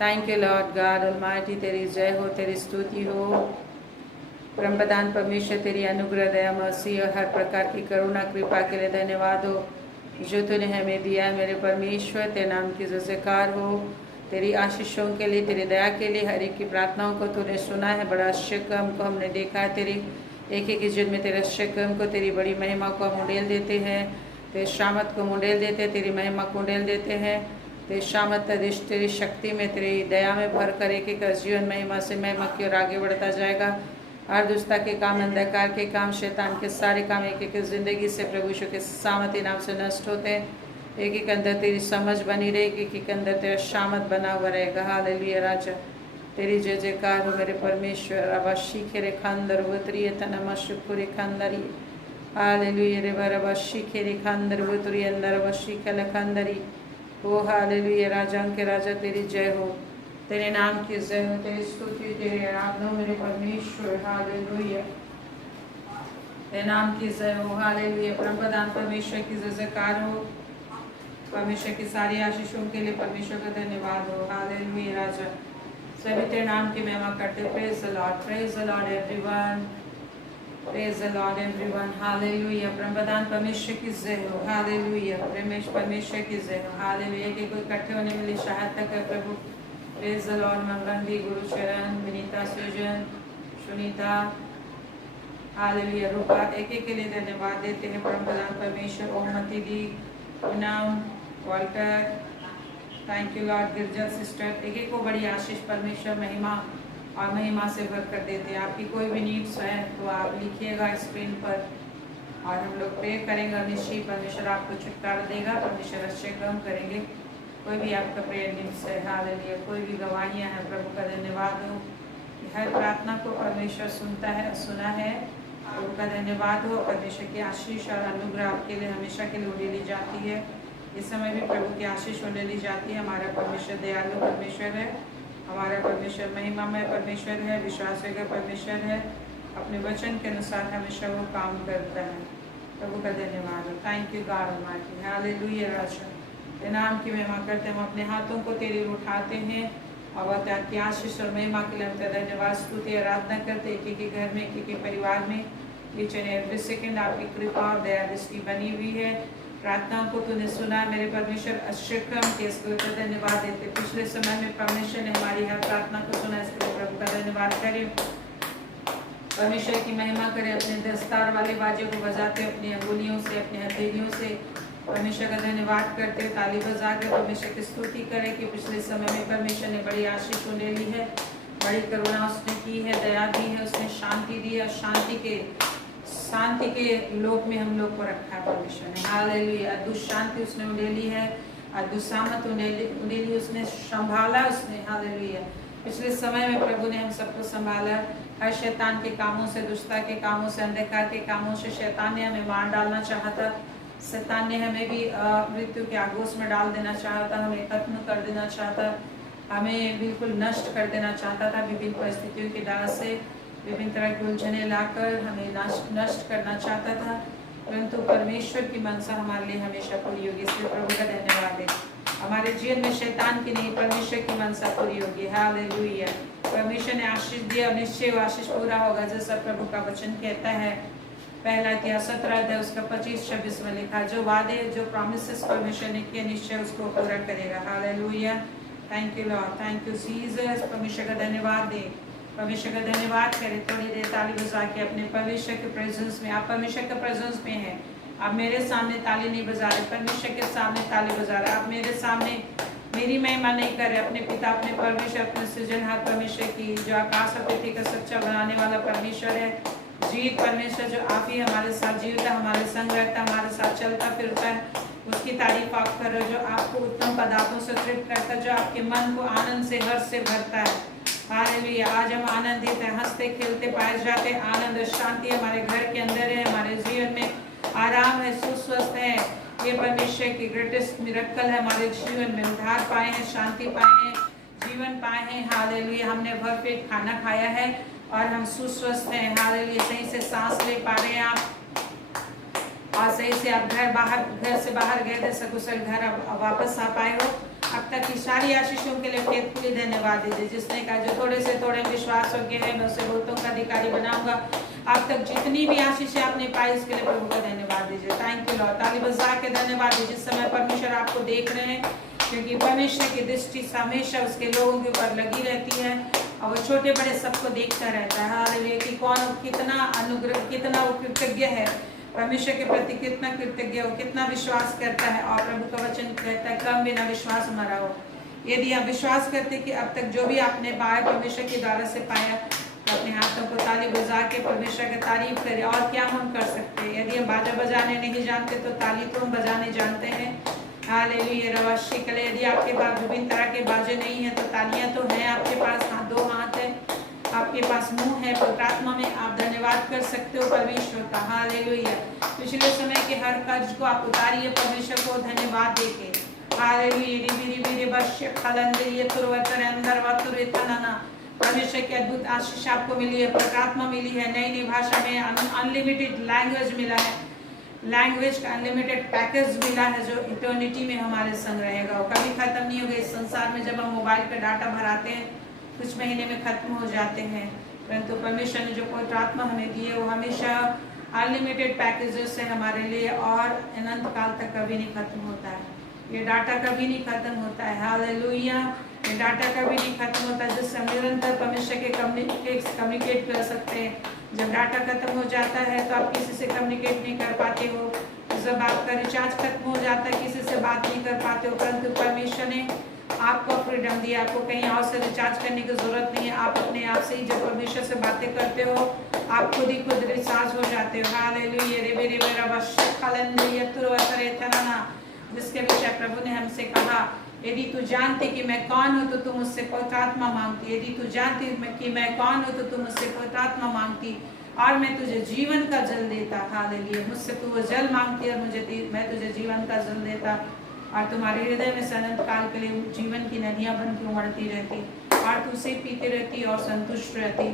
Thank you Lord God almighty, तेरी जय हो, तेरी स्तुति हो। परम प्रधान परमेश्वर, तेरी अनुग्रह, दया, मर्सी और हर प्रकार की करुणा कृपा के लिए धन्यवाद हो जो तूने हमें दिया है। मेरे परमेश्वर, तेरे नाम की जयकार हो। तेरी आशीषों के लिए, तेरी दया के लिए, हर एक की प्रार्थनाओं को तूने सुना है। बड़ा आश्चर्य कर्म को हमने देखा है। तेरी एक एक इज्जत में तेरे आश्चर्य कर्म को, तेरी बड़ी महिमा को हम उंडेल देते हैं। तेरी शामत को उंडेल देते हैं, तेरी महिमा को उंडेल देते हैं। तेरी शामत तेरी शक्ति में, तेरी दया में भर कर एक एक जीवन महिमा से महिमा की ओर आगे बढ़ता जाएगा। हर दुष्टता के काम, अंधकार के काम, शैतान के सारे काम एक एक जिंदगी से प्रभु यीशु के सामर्थ्य नाम से नष्ट होते हैं। एक एक अंदर तेरी समझ बनी रहेगी, एक एक अंदर तेरा शामत बना हुआ रहेगा। हालेलुया राजा, तेरी जय जयकार हो मेरे परमेश्वर। अवशी के रे खानदर वतरी तनमा शुक्र खानदरी। हालेलुया रे बरबशी के रे खानदर वतरी अंदर अवशी के लखंदरी। ओ हालेलुया, राजाओं के राजा तेरी जय हो, तेरे नाम की जय हो, तेरी स्तुति, तेरे आराधना मेरे परमेश्वर। हालेलुया, तेरे नाम की जय हो। हालेलुया, परम प्रधान परमेश्वर की जय जयकार हो। परमेश्वर की सारी आशीषों के लिए परमेश्वर का धन्यवाद हो। हालेलुया राजा, सभी तेरे नाम की महिमा करते। Praise the Lord, praise the lord everyone, praise the lord everyone. Hallelujah, परम प्रधान परमेश्वर की जय हो। हालेलुया, परमेश्वर की जय हो। हालेलुया, कि कोई इकट्ठे होने के लिए सहायता कर प्रभु। प्रेज द लॉर्ड, मंगंदी, गुरुचरण, विनीता, सुजन, सुनीता, हालेलुया, रूपा, एक एक के लिए धन्यवाद देते हैं परम प्रधान परमेश्वर। ओमती दी, Poonam, Walter, thank you lord, Girija sister, एक एक को बड़ी आशीष परमेश्वर महिमा और महिमा से भर कर देते हैं। आपकी कोई भी नीड्स है तो आप लिखिएगा स्क्रीन पर और हम लोग प्रे करेंगे। निश्चय परमेश्वर आपको छुटकारा देगा, परमेश्वर अच्छे काम करेंगे। कोई भी आपका प्रेयर नीड्स है, हालेलुया, कोई भी गवाहियाँ हैं, प्रभु का धन्यवाद हो। हर प्रार्थना को परमेश्वर सुनता है, सुना है। प्रभु का धन्यवाद हो। परमेश्वर की आशीष और अनुग्रह आपके लिए हमेशा के लिए उड़ेली जाती है। इस समय भी प्रभु की आशीष उड़ेली जाती है। हमारा परमेश्वर दयालु परमेश्वर है, हमारा परमेश्वर महिमामय परमेश्वर है, विश्वासयोग्य परमेश्वर है। अपने वचन के अनुसार हमेशा वो काम करता है। प्रभु का धन्यवाद हो। Thank you God almighty. Hallelujah राजा, तेरे नाम की महिमा करते हैं। हम अपने हाथों को तेरी ओर उठाते हैं और वह आपकी आशीष और महिमा के लिए हम तेरा धन्यवाद, स्तुति, आराधना करते। एक एक घर में, एक एक परिवार में ईच एंड एवरी सेकेंड आपकी कृपा और दया दृष्टि बनी हुई है। प्रार्थनाओं को तूने सुना मेरे परमेश्वर, अश्रक्रम के इसके लिए धन्यवाद देते। पिछले समय में परमेश्वर ने हमारी हर प्रार्थना को सुना, इसके लिए प्रभु का धन्यवाद करें। परमेश्वर की महिमा करें, अपने दस्तार वाले बाजे को बजाते, अपनी अंगुलियों से, अपनी हथेलियों से परमेश्वर का धन्यवाद करते, ताली बजा के परमेश्वर की स्तुति करें कि पिछले समय में परमेश्वर ने बड़ी आशीष उन्हें ली है, बड़ी करुणा उसने की है, दया दी है, उसने शांति दी है। शांति के लोक में हम लोग को रखा है परमेश्वर ने। हालेलुया, अद्भुत शांति उसने उन्हें ली है, अद्भुत सामर्थ उन्हें ली, उसने संभाला उसने। हालेलुया, पिछले समय में प्रभु ने हम सबको संभाला। हर शैतान के कामों से, दुष्टता के कामों से, अंधकार के कामों से शैतान ने हमें मार डालना चाहा था। शैतान ने हमें भी मृत्यु के आगोश में डाल देना चाहता, हमें खत्म कर देना चाहता, हमें बिल्कुल नष्ट कर देना चाहता था। विभिन्न परिस्थितियों के डाल से विभिन्न तरह की उलझने लाकर हमें नष्ट करना चाहता था, परंतु परमेश्वर की मनसा हमारे लिए हमेशा पूरी होगी। इसलिए प्रभु का धन्यवाद है। हमारे जीवन में शैतान की नहीं, परमेश्वर की मनसा पूरी होगी। हालेलुया, परमेश्वर ने आशीष दिया, निश्चय वो आशीष पूरा होगा, जैसा प्रभु का वचन कहता है। पहला इतिहास 17 अध्याय उसका 25-26 में लिखा, जो वादे, जो प्रॉमिसेस परमेश्वर ने किए, निश्चय उसको पूरा करेगा। Hallelujah, thank you lord, thank you Jesus. परमेश्वर का धन्यवाद दे, परमेश्वर का धन्यवाद करें। थोड़ी देर ताली बजा के अपने परमेश्वर के प्रेजेंस में, आप परमेश्वर के प्रेजेंस में हैं। आप मेरे सामने ताली नहीं बजा रहे, परमेश्वर के सामने ताली बजा रहे। आप मेरे सामने मेरी महिमा नहीं कर रहे, अपने पिता, अपने परमेश्वर, अपने सृजनहार परमेश्वर की, जो आकाश और पृथ्वी का सच्चा बनाने वाला परमेश्वर है, जीवित परमेश्वर, जो आप ही हमारे साथ जीवित है, हमारे संग रहता, हमारे साथ चलता फिरता है, उसकी तारीफ आप कर रहे हो, जो आपको उत्तम पदार्थों से तृप्त करता है, जो आपके मन को आनंद से, हर्ष से भरता है। हालेलुया, आज हम आनंदित हैं, हंसते खेलते पाए जाते, आनंद और शांति हमारे घर के अंदर है, हमारे जीवन में आराम है, सुस्वस्थ है। ये परमेश्वर की ग्रेटेस्ट मिरेकल है। हमारे जीवन में उद्धार पाए हैं, शांति पाए हैं, जीवन पाए हैं। हालेलुया, हमने भरपेट खाना खाया है और हम सुस्वस्थ हैं। हालेलुया, सही से सांस ले पा रहे हैं आप, और सही से आप घर से बाहर गए थे, सकुशल घर अब वापस आ पाए हो। अब तक की सारी आशीषों के लिए फेथफुली धन्यवाद दीजिए। जिसने कहा जो थोड़े से थोड़े विश्वास हो गए हैं मैं उसे बहुतों का अधिकारी बनाऊंगा। अब तक जितनी भी आशीषें आपने पाई इसके लिए प्रभु का धन्यवाद दीजिए। Thank you Lord. ताली बजा के धन्यवाद दीजिए। जिस समय परमेश्वर आपको देख रहे हैं, क्योंकि परमेश्वर की दृष्टि हमेशा उसके लोगों के ऊपर लगी रहती है और वो छोटे बड़े सबको देखता रहता है। हालेलुया कि कौन कितना अनुग्रह, कितना वो कृतज्ञ है परमेश्वर के प्रति, कितना कृतज्ञ हो, कितना विश्वास करता है। और प्रभु का वचन कहता है कम बिना विश्वास मरा हो। यदि आप विश्वास करते कि अब तक जो भी आपने पाया परमेश्वर के द्वारा से पाया, अपने हाथों को ताली बजा के परमेश्वर की तारीफ करें। और क्या हम कर सकते हैं? यदि हम बाजा बजाने नहीं जानते तो ताली तो हम बजाने जानते हैं। हालेलुया रवाशी कले। यदि आपके पास विभिन्न तरह के बाजे नहीं है तो तालियां तो हैं आपके पास, दो हाथ है, आपके पास मुंह है। पवित्र आत्मा में आप धन्यवाद कर सकते हो परमेश्वर का। हालेलुया। पिछले समय के हर कर्ज को आप उतारिए परमेश्वर को धन्यवाद देके। हालेलुया। परमेश्वर की अद्भुत आशीष आपको मिली है, पवित्र आत्मा मिली है, नई नई भाषा में अनलिमिटेड लैंग्वेज मिला है, लैंग्वेज का अनलिमिटेड पैकेज मिला है जो इटर्निटी में हमारे संग रहेगा। वो कभी खत्म नहीं होगा। इस संसार में जब हम मोबाइल पे डाटा भराते हैं कुछ महीने में खत्म हो जाते हैं, परंतु परमेश्वर ने जो पवित्र आत्मा हमें दी है वो हमेशा अनलिमिटेड पैकेजेस है हमारे लिए और अनंत काल तक कभी नहीं खत्म होता है। ये डाटा कभी नहीं खत्म होता है। हालेलुया। ये डाटा कभी नहीं खत्म होता है, जिससे हम निरंतर परमेश्वर के कम्युनिकेट कर सकते हैं। जब डाटा खत्म हो जाता है तो आप किसी से कम्युनिकेट नहीं कर पाते हो। जब आपका रिचार्ज खत्म हो जाता है किसी से बात नहीं कर पाते हो, परंतु परमेश्वर ने आपको फ्रीडम दिया। आपको कहीं और से रिचार्ज करने की जरूरत नहीं है। आप अपने आप से ही जब परमेश्वर से बातें करते हो आप खुद ही खुद रिचार्ज हो जाते हो। हालेलुया। रे रे जिसके विषय प्रभु ने हमसे कहा, यदि तू जानती कि मैं कौन हूँ तो तू मुझसे पवित्र आत्मा मांगती। यदि तू जानती कि मैं कौन हूँ तो तू मुझसे पवित्र आत्मा मांगती और मैं तुझे जीवन का जल देता। हालेलुया। मुझसे तू वो जल मांगती और मैं तुझे जीवन का जल देता और तुम्हारे हृदय में अनंत काल के लिए जीवन की नदियाँ बन के उमड़ती रहती और तू उसे पीती रहती और संतुष्ट रहती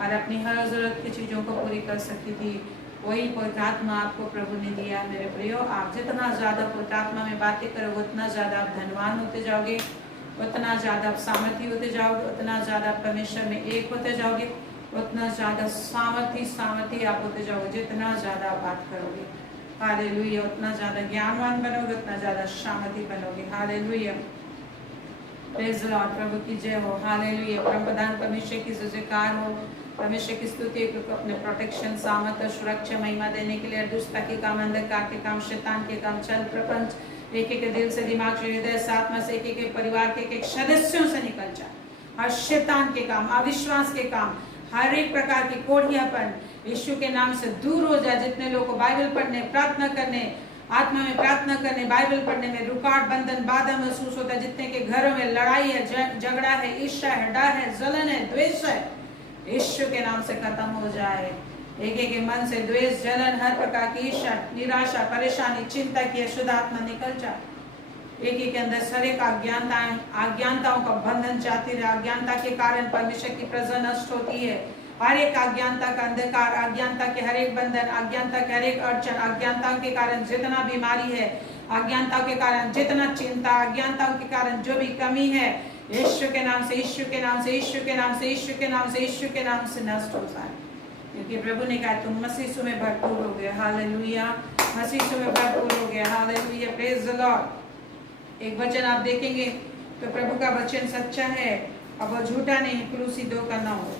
और अपनी हर जरूरत की चीज़ों को पूरी कर सकती थी। वही पवित्र आत्मा आपको प्रभु ने दिया। मेरे प्रियो, आप जितना ज़्यादा पवित्र आत्मा में बातें करोगे उतना ज़्यादा आप धनवान होते जाओगे, उतना ज़्यादा आप सामर्थी होते जाओगे, उतना ज़्यादा परमेश्वर में एक होते जाओगे, उतना ज़्यादा सामर्थी आप होते जाओगे। जितना ज़्यादा आप बात करोगे हालेलुया, उतना ज़्यादा ज्ञानवान बनोगे, उतना ज़्यादा सामर्थी बनोगे। हालेलुया। Praise the lord. प्रभु की जय हो। हालेलुया। परम प्रधान परमेश्वर की जयकार हो। परमेश्वर की स्तुति अपने प्रोटेक्शन, सामर्थ्य, सुरक्षा, महिमा देने के लिए दुष्टता के काम, अंधकार के काम, शैतान के काम, छल प्रपंच एक एक दिल से, दिमाग से, हृदय से, आत्मा से, एक एक परिवार के एक सदस्यों से निकल जाए। हर शैतान के काम, अविश्वास के काम, हर एक प्रकार की कोढ़ियापन यीशु के नाम से दूर हो जाए। जितने लोग को बाइबल पढ़ने, प्रार्थना करने, आत्मा में प्रार्थना करने, बाइबल पढ़ने में रुकावट, बंधन, बाधा महसूस होता है, जितने के घरों में लड़ाई है, झगड़ा है, ईर्ष्या है, डर है, जलन है, द्वेष है, यीशु के नाम से खत्म हो जाए। एक एक मन से द्वेष, जलन, हर प्रकार की ईर्ष्या, निराशा, परेशानी, चिंता की अशुद्ध आत्मा निकल जाए। एक एक के अंदर सारे अज्ञानताओं का बंधन जाती रहे। अज्ञानता के कारण परमेश्वर की प्रजा नष्ट होती है। हर एक अज्ञानता का अंधकार, अज्ञानता के हर एक बंधन, अज्ञानता के हर एक अड़चन, अज्ञानता के कारण जितना बीमारी है, अज्ञानता के कारण जितना चिंता, अज्ञानता के कारण जो भी कमी है, यीशु के नाम से, यीशु के नाम से, यीशु के नाम से, यीशु के नाम से, यीशु के नाम से नष्ट हो जाए। क्योंकि प्रभु ने कहा तुम मसीह में भरपूर हो गए। हालेलुया। मसीह में भरपूर हो गए। हालेलुया। Praise the Lord. एक वचन आप देखेंगे तो प्रभु का वचन सच्चा है और वो झूठा नहीं। कुलूसी 2:9।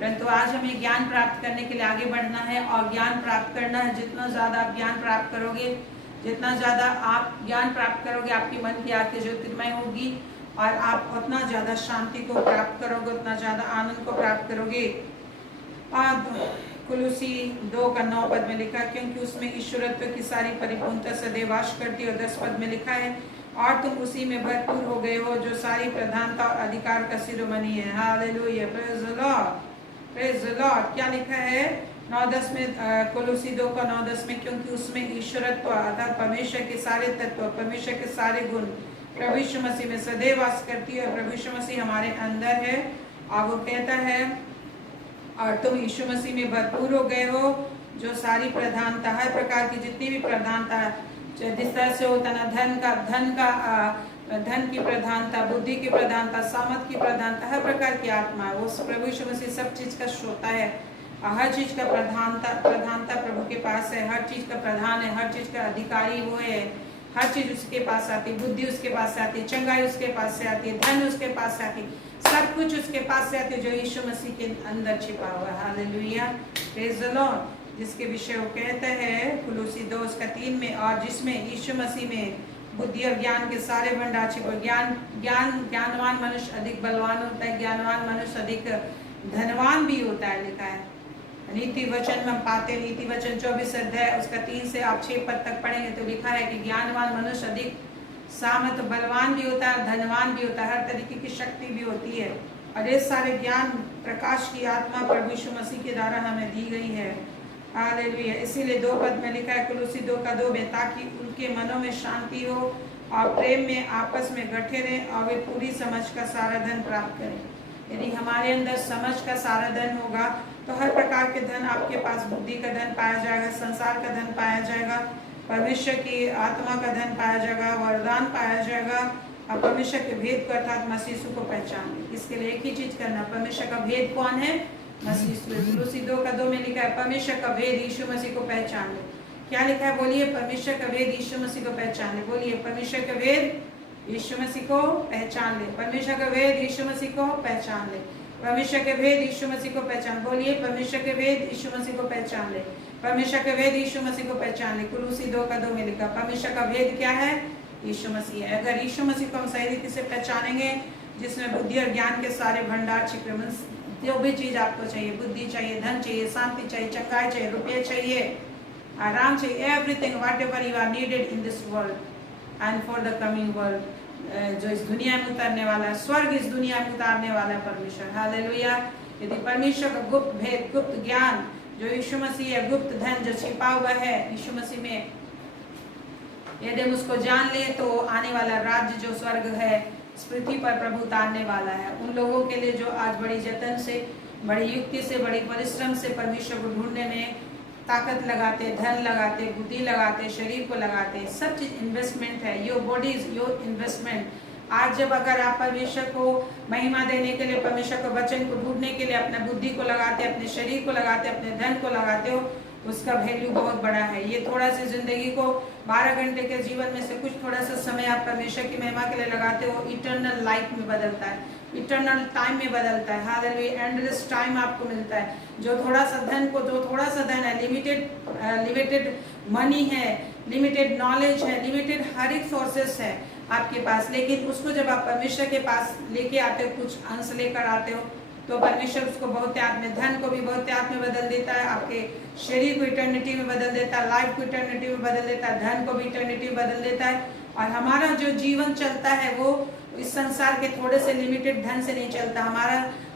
परंतु आज हमें ज्ञान प्राप्त करने के लिए आगे बढ़ना है और ज्ञान प्राप्त करना है। जितना ज्यादा आप ज्ञान प्राप्त करोगे, जितना ज्यादा आप ज्ञान प्राप्त करोगे, आपकी मन की आंखें ज्योतिर्मय होगी और आप उतना ज्यादा शांति को प्राप्त करोगे, उतना ज्यादा आनंद को प्राप्त करोगे। कुलूसी 2:9 में लिखा, क्योंकि उसमें ईश्वरत्व की सारी परिपूर्णता सदैव वास करती है। और 10 में लिखा है, और तुम उसी में भरपूर हो गए हो जो सारी प्रधानता और अधिकार का शिरोमणि है। Hallelujah. Praise the Lord. Praise the Lord. क्या लिखा है 9:10 में, कुलूसी 2:9-10 में, क्योंकि उसमें ईश्वरत्व अर्थात परमेश्वर के सारे तत्व, परमेश्वर के सारे गुण प्रभु यीशु मसीह में सदैव वास करती है। और प्रभु यीशु मसीह हमारे अंदर है और वो कहता है, और तुम यीशु मसीह में भरपूर हो गए हो जो सारी प्रधानता, हर प्रकार की जितनी भी प्रधानता, जिस तरह से होता ना धन की प्रधानता, बुद्धि की प्रधानता, सामर्थ की प्रधानता, हर प्रकार की आत्मा है। वो प्रभु यीशु मसीह सब चीज का श्रोता है, हर चीज का प्रधानता प्रभु के पास है, हर चीज का प्रधान है, हर चीज का अधिकारी वो है, हर चीज उसके पास आती, बुद्धि उसके पास से आती, चंगाई उसके पास से आती, धन उसके पास से आती, सब कुछ उसके पास से आती है जो यीशु मसीह के अंदर छिपा हुआ है। Hallelujah, praise the Lord. जिसके विषय वो कहता है कुलूसी 2:3 में, और जिसमें यीशु मसीह में बुद्धि और ज्ञान के सारे भंडार छिपे। ज्ञानवान मनुष्य अधिक बलवान होता है, ज्ञानवान मनुष्य अधिक धनवान भी होता है, लिखा है। नीति वचन में हम पाते हैं, नीति वचन 24 अध्याय उसका 3 से आप 6 पद तक पढ़ेंगे तो लिखा है कि ज्ञानवान मनुष्य अधिक सामर्थ बलवान भी होता है, धनवान भी होता है, हर तरीके की शक्ति भी होती है। और ये सारे ज्ञान प्रकाश की आत्मा प्रभु यीशु मसीह के द्वारा हमें दी गई है। हालेलुया। इसीलिए 2 पद में लिखा है कुलूसी 2:2 में, ताकि उनके मनों में शांति हो और प्रेम में आपस में गठे रहें और वे पूरी समझ का सारा धन प्राप्त करें। यदि हमारे अंदर समझ का सारा धन होगा तो हर प्रकार के धन आपके पास, बुद्धि का धन पाया जाएगा, संसार का धन पाया जाएगा, परमेश्वर की आत्मा का धन पाया जाएगा, वरदान पाया जाएगा, और परमेश्वर के भेद को अर्थात मसीह को पहचान। इसके लिए एक ही चीज करना, परमेश्वर का भेद कौन है? मसीह। कुलूसी 2:2 में लिखा है परमेश्वर का भेद यीशु मसीह को पहचान ले। क्या लिखा है? बोलिए, परमेश्वर का भेद यीशु मसीह को पहचान ले। बोलिए, परमेश्वर का भेद यीशु मसीह को पहचान ले। परमेश्वर का भेद यीशु मसीह को पहचान ले। परमेश्वर के भेद यीशु मसीह को पहचान। बोलिए, परमेश्वर के भेद यीशु मसीह को पहचान ले। परमेश्वर के भेद यीशु मसीह को पहचान ले। कुलूसी 2:2 में लिखा, परमेश्वर का भेद क्या है? यीशु मसीह है। अगर यीशु मसीह को हम सही रीति से पहचानेंगे, जिसमें बुद्धि और ज्ञान के सारे भंडार छिपे, जो भी चीज आपको चाहिए, बुद्धि चाहिए, धन चाहिए, शांति चाहिए, चंगाई चाहिए, रुपये चाहिए, आराम चाहिए, everything whatever you are needed in this world and for the coming world, जो इस दुनिया में उतरने वाला है, स्वर्ग इस दुनिया में उतारने वाला है परमेश्वर। हालेलुया। यदि परमेश्वर का गुप्त भेद, गुप्त ज्ञान जो यीशु मसीह है, गुप्त धन जो छिपा हुआ है यीशु मसीह में, यदि हम उसको जान ले तो आने वाला राज्य जो स्वर्ग है इस पृथ्वी पर प्रभु उतारने वाला है। उन लोगों के लिए जो आज बड़ी जतन से, बड़ी युक्ति से, बड़ी परिश्रम से परमेश्वर को ढूंढने में ताकत लगाते, धन लगाते, बुद्धि लगाते, शरीर को लगाते, सब चीज इन्वेस्टमेंट है। Your body is your investment. आज जब अगर आप परमेश्वर को महिमा देने के लिए, परमेश्वर को वचन को ढूंढने के लिए अपने बुद्धि को लगाते, अपने शरीर को लगाते, अपने धन को लगाते हो, उसका वैल्यू बहुत बड़ा है। ये थोड़ा सी जिंदगी को 12 घंटे के जीवन में से कुछ थोड़ा सा समय आप परमेश्वर की महिमा के लिए लगाते हो, इटर्नल लाइफ में बदलता है, इटर्नल टाइम में बदलता है। हालेलुया। एंडलेस टाइम आपको मिलता है। जो थोड़ा सा धन को, जो थोड़ा सा धन है, लिमिटेड मनी है, लिमिटेड नॉलेज है, लिमिटेड हर एक सोर्सेस है आपके पास, लेकिन उसको जब आप परमेश्वर के पास लेके आते हो, कुछ अंश लेकर आते हो, तो परमेश्वर उसको बहुतायत में, धन को भी बहुतायत में बदल देता है, आपके शरीर को इटर्निटी में बदल देता है, लाइफ को इटर्निटी में बदल देता है, धन को भी इटर्निटी में बदल देता है। और हमारा जो जीवन चलता है वो इस संसार के थोड़े से लिमिटेड धन से नहीं चलता।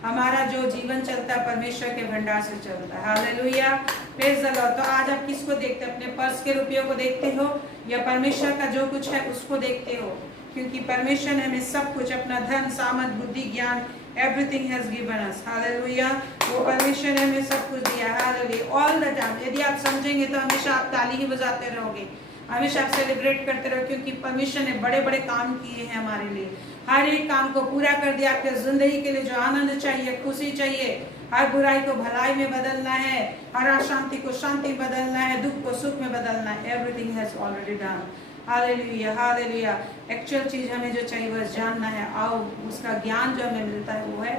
हमारा जो जीवन चलता है परमेश्वर के भंडार से चलता है। Hallelujah, praise the Lord. तो आज आप किसको देखते हैं? अपने पर्स के रुपयों को देखते हो या परमेश्वर का जो कुछ है उसको देखते हो? क्योंकि परमेश्वर ने हमें सब कुछ, अपना धन, सामर्थ, बुद्धि, ज्ञान, everything has given us. Hallelujah. वो परमेश्वर ने हमें सब कुछ दिया। Hallelujah. All the time. यदि आप समझेंगे तो हमेशा आप ताली ही बजाते रहोगे, हमेशा आप सेलिब्रेट करते रहो, क्योंकि परमेश्वर ने बड़े बड़े काम किए हैं हमारे लिए। हर एक काम को पूरा कर दिया। आपके जिंदगी के लिए जो आनंद चाहिए, खुशी चाहिए, हर बुराई को भलाई में बदलना है, हर अशांति को शांति बदलना है, दुख को सुख में बदलना है। Everything has already done. Hallelujah, hallelujah. Actual चीज हमें जो चाहिए वह जानना है। आओ, उसका ज्ञान जो हमें मिलता है वो है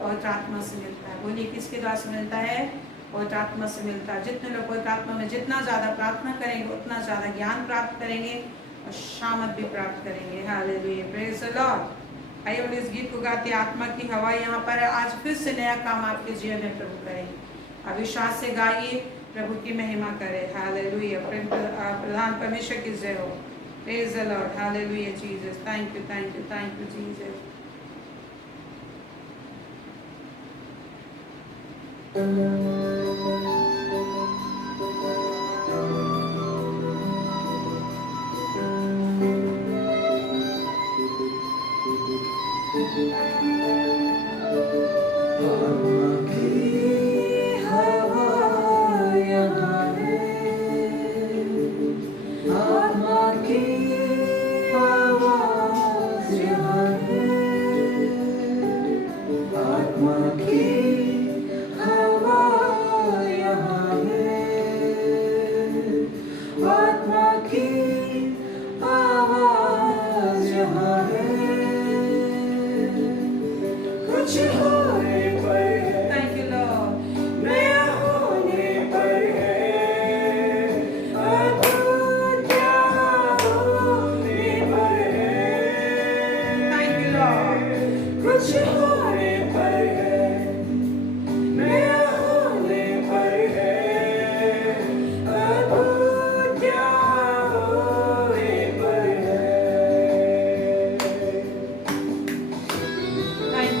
पवित्र आत्मा से मिलता है। बोलिए, किसके द्वारा से मिलता है? पवित्र आत्मा से मिलता है। जितने लोग पवित्र आत्मा में जितना ज्यादा प्रार्थना करेंगे उतना ज्यादा ज्ञान प्राप्त करेंगे और शामत भी प्राप्त करेंगे। Hallelujah, praise the Lord. आइए हम इस गीत को गाते, आत्मा की हवा यहाँ पर है। आज फिर से नया काम आपके जीवन में प्रभु करेंगे। अविश्वास से गाइए, प्रभु की महिमा करे। हालेलुया। प्रधान परमेश्वर की जय हो। Praise the lord. Hallelujah Jesus. Thank you, thank you, thank you Jesus. आत्मा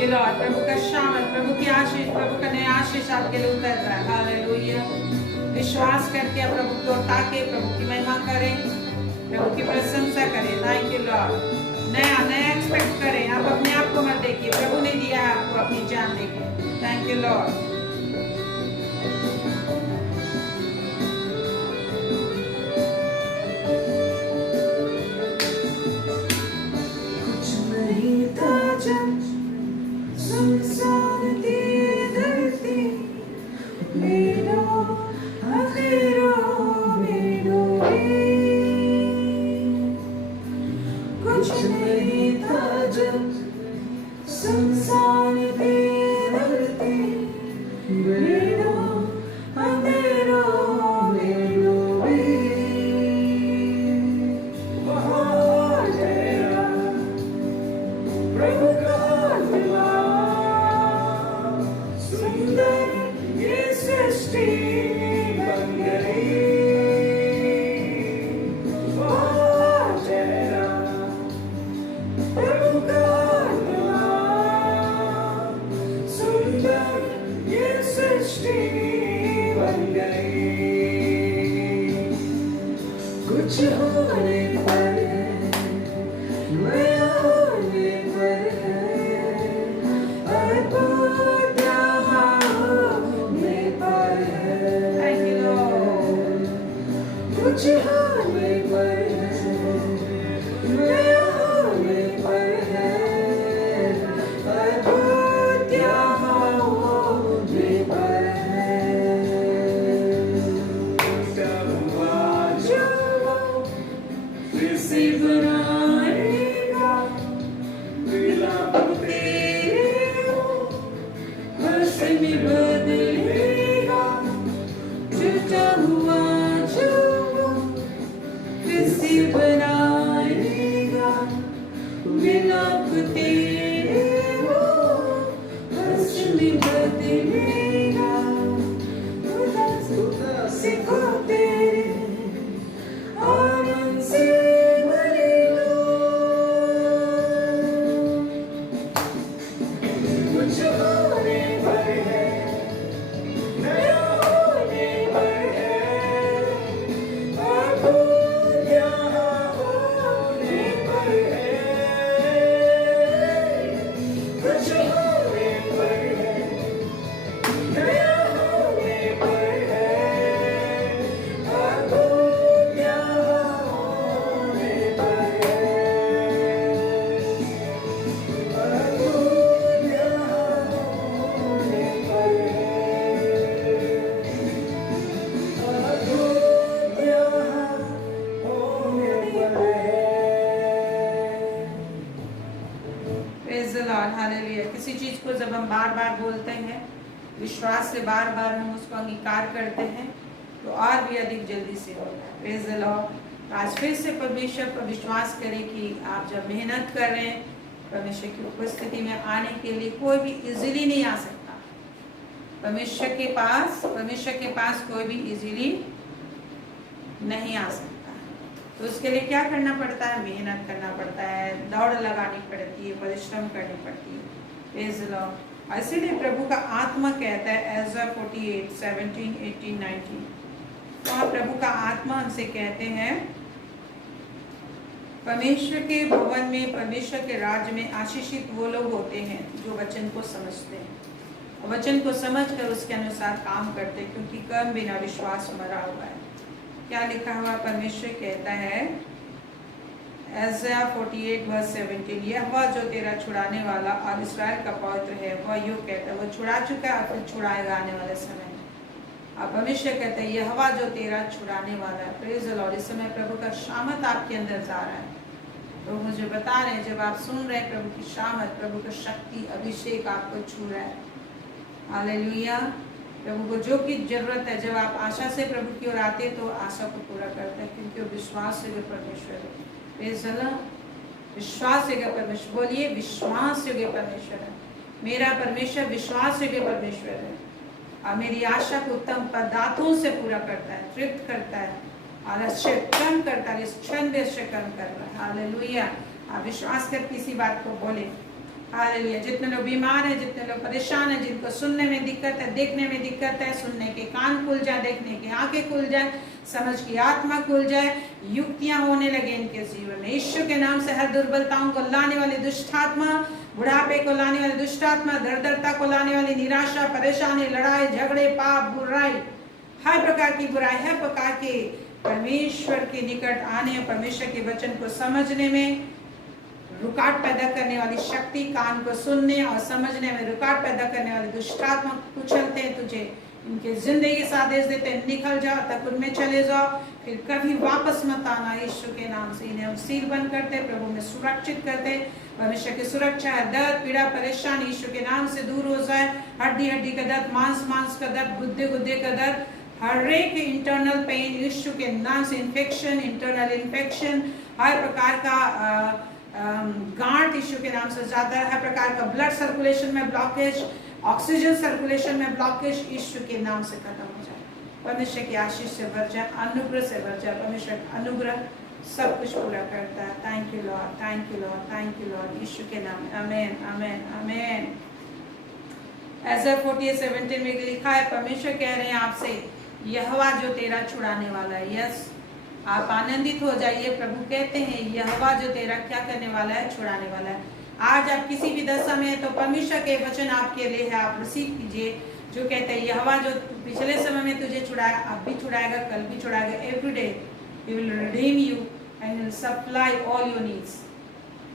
थैंक यू लॉर्ड। प्रभु का शामत, प्रभु की आशीष, प्रभु का नया आशीष आपके लिए उतर रहा है। हालेलुया। विश्वास करके आप प्रभु को ताके प्रभु की महिमा करें, प्रभु की प्रशंसा करें। Thank you Lord. नया नया एक्सपेक्ट करें। आप अपने आप को मत देखिए, प्रभु ने दिया है आपको अपनी जान देखिए। Thank you Lord. विश्वास से बार बार हम उसको अंगीकार करते हैं तो और भी अधिक जल्दी से होता है। Praise the Lord. आज फिर से परमेश्वर पर विश्वास करें कि आप जब मेहनत कर रहे हैं परमेश्वर की उपस्थिति में आने के लिए कोई भी इजीली नहीं आ सकता। परमेश्वर के पास कोई भी इजीली नहीं आ सकता। तो उसके लिए क्या करना पड़ता है? मेहनत करना पड़ता है, दौड़ लगानी पड़ती है, परिश्रम करनी पड़ती है। Praise the Lord. इसीलिए प्रभु का आत्मा कहता है एज़रा 48, 17, 18, 19, वहाँ प्रभु का आत्मा हमसे कहते हैं परमेश्वर के भवन में, परमेश्वर के राज्य में आशीषित वो लोग होते हैं जो वचन को समझते हैं, वचन को समझकर उसके अनुसार काम करते हैं, क्योंकि कर्म बिना विश्वास मरा हुआ है। क्या लिखा हुआ? परमेश्वर कहता है एज़रा 48 वर्स 17, यहोवा जो तेरा छुड़ाने वाला और इस्राएल का पवित्र है वह यूँ कहता है, वो छुड़ा चुका है और फिर छुड़ाएगा आने वाले समय में। अब परमेश्वर कहते हैं यहोवा जो तेरा छुड़ाने वाला है। Praise the Lord. इस समय प्रभु का शामत आपके अंदर जा रहा है। तो मुझे बता रहे हैं जब आप सुन रहे हैं प्रभु की शामत, प्रभु का शक्ति अभिषेक आपको छू रहा है। हालेलुया। प्रभु को जो की जरूरत है, जब आप आशा से प्रभु की ओर आते तो आशा को पूरा करते हैं, क्योंकि वो विश्वास योग्य परमेश्वर है। विश्वास योग्य परमेश्वर। बोलिए विश्वास योग्य परमेश्वर है। मेरा परमेश्वर विश्वास योग्य परमेश्वर है और मेरी आशा को उत्तम पदार्थों से पूरा करता है, तृप्त करता है और अश्य कर्म करता है। इस क्षण भी अश्य कर्म कर रहा है। हालेलुया। आप विश्वास कर किसी बात को बोले, हालेलुया। जितने लोग बीमार हैं, जितने लोग परेशान हैं, जिनको सुनने में दिक्कत है, देखने में दिक्कत है, सुनने के कान खुल जाए, देखने की आंखें खुल जाए, समझ की आत्मा खुल जाए, युक्तियां होने लगे इनके जीवन में। यीशु के नाम से हर दुर्बलताओं को लाने वाली दुष्ट आत्मा, बुढ़ापे को लाने वाली दुष्ट आत्मा, दरिद्रता को लाने वाली निराशा, परेशानी, लड़ाई झगड़े, पाप, बुराई, हर प्रकार की बुराई, हर प्रकार के परमेश्वर के निकट आने, परमेश्वर के वचन को समझने में रुकावट पैदा करने वाली शक्ति, कान को सुनने और समझने में रुकावट पैदा करने वाली दुष्ट आत्मा कुचलते हैं तुझे, इनके जिंदगी से आदेश देते हैं, निकल जाओ, तक उनमें चले जाओ, फिर कभी वापस मत आना। यीशु के नाम से इन्हें हम सील बंद करते, प्रभु में सुरक्षित करते, परमेश्वर की सुरक्षा है। दर्द, पीड़ा, परेशानी यीशु के नाम से दूर हो जाए। हड्डी हड्डी का दर्द, मांस मांस का दर्द, गुद्दे गुद्दे का दर्द, हर एक इंटरनल पेन यीशु के नाम से, इन्फेक्शन, इंटरनल इन्फेक्शन, हर प्रकार का गांठ यीशु के नाम से जाता है, हर प्रकार का ब्लड सर्कुलेशन में ब्लॉकेज, ऑक्सीजन सर्कुलेशन में ब्लॉकेज यीशु के नाम से खत्म हो जाए। परमेश्वर की आशीष से भर जाए, अनुग्रह से भर जाए। परमेश्वर अनुग्रह सब कुछ पूरा करता है। Thank you lord, thank you lord, thank you lord, यीशु के नाम में आमेन, आमेन, आमेन। ऐसा 48:17 में लिखा है, परमेश्वर कह रहे हैं आपसे, यहोवा जो तेरा छुड़ाने वाला है। यस, आप आनंदित हो जाइए। प्रभु कहते हैं यहोवा जो तेरा क्या करने वाला है, छुड़ाने वाला है। आज आप किसी भी दशा में हैं तो परमेश्वर के वचन आपके लिए है, आप रिसीव कीजिए, जो कहते हैं यहोवा जो पिछले समय में तुझे छुड़ाया, अब भी छुड़ाएगा, कल भी छुड़ाएगा। Every day he will redeem you and will supply all your needs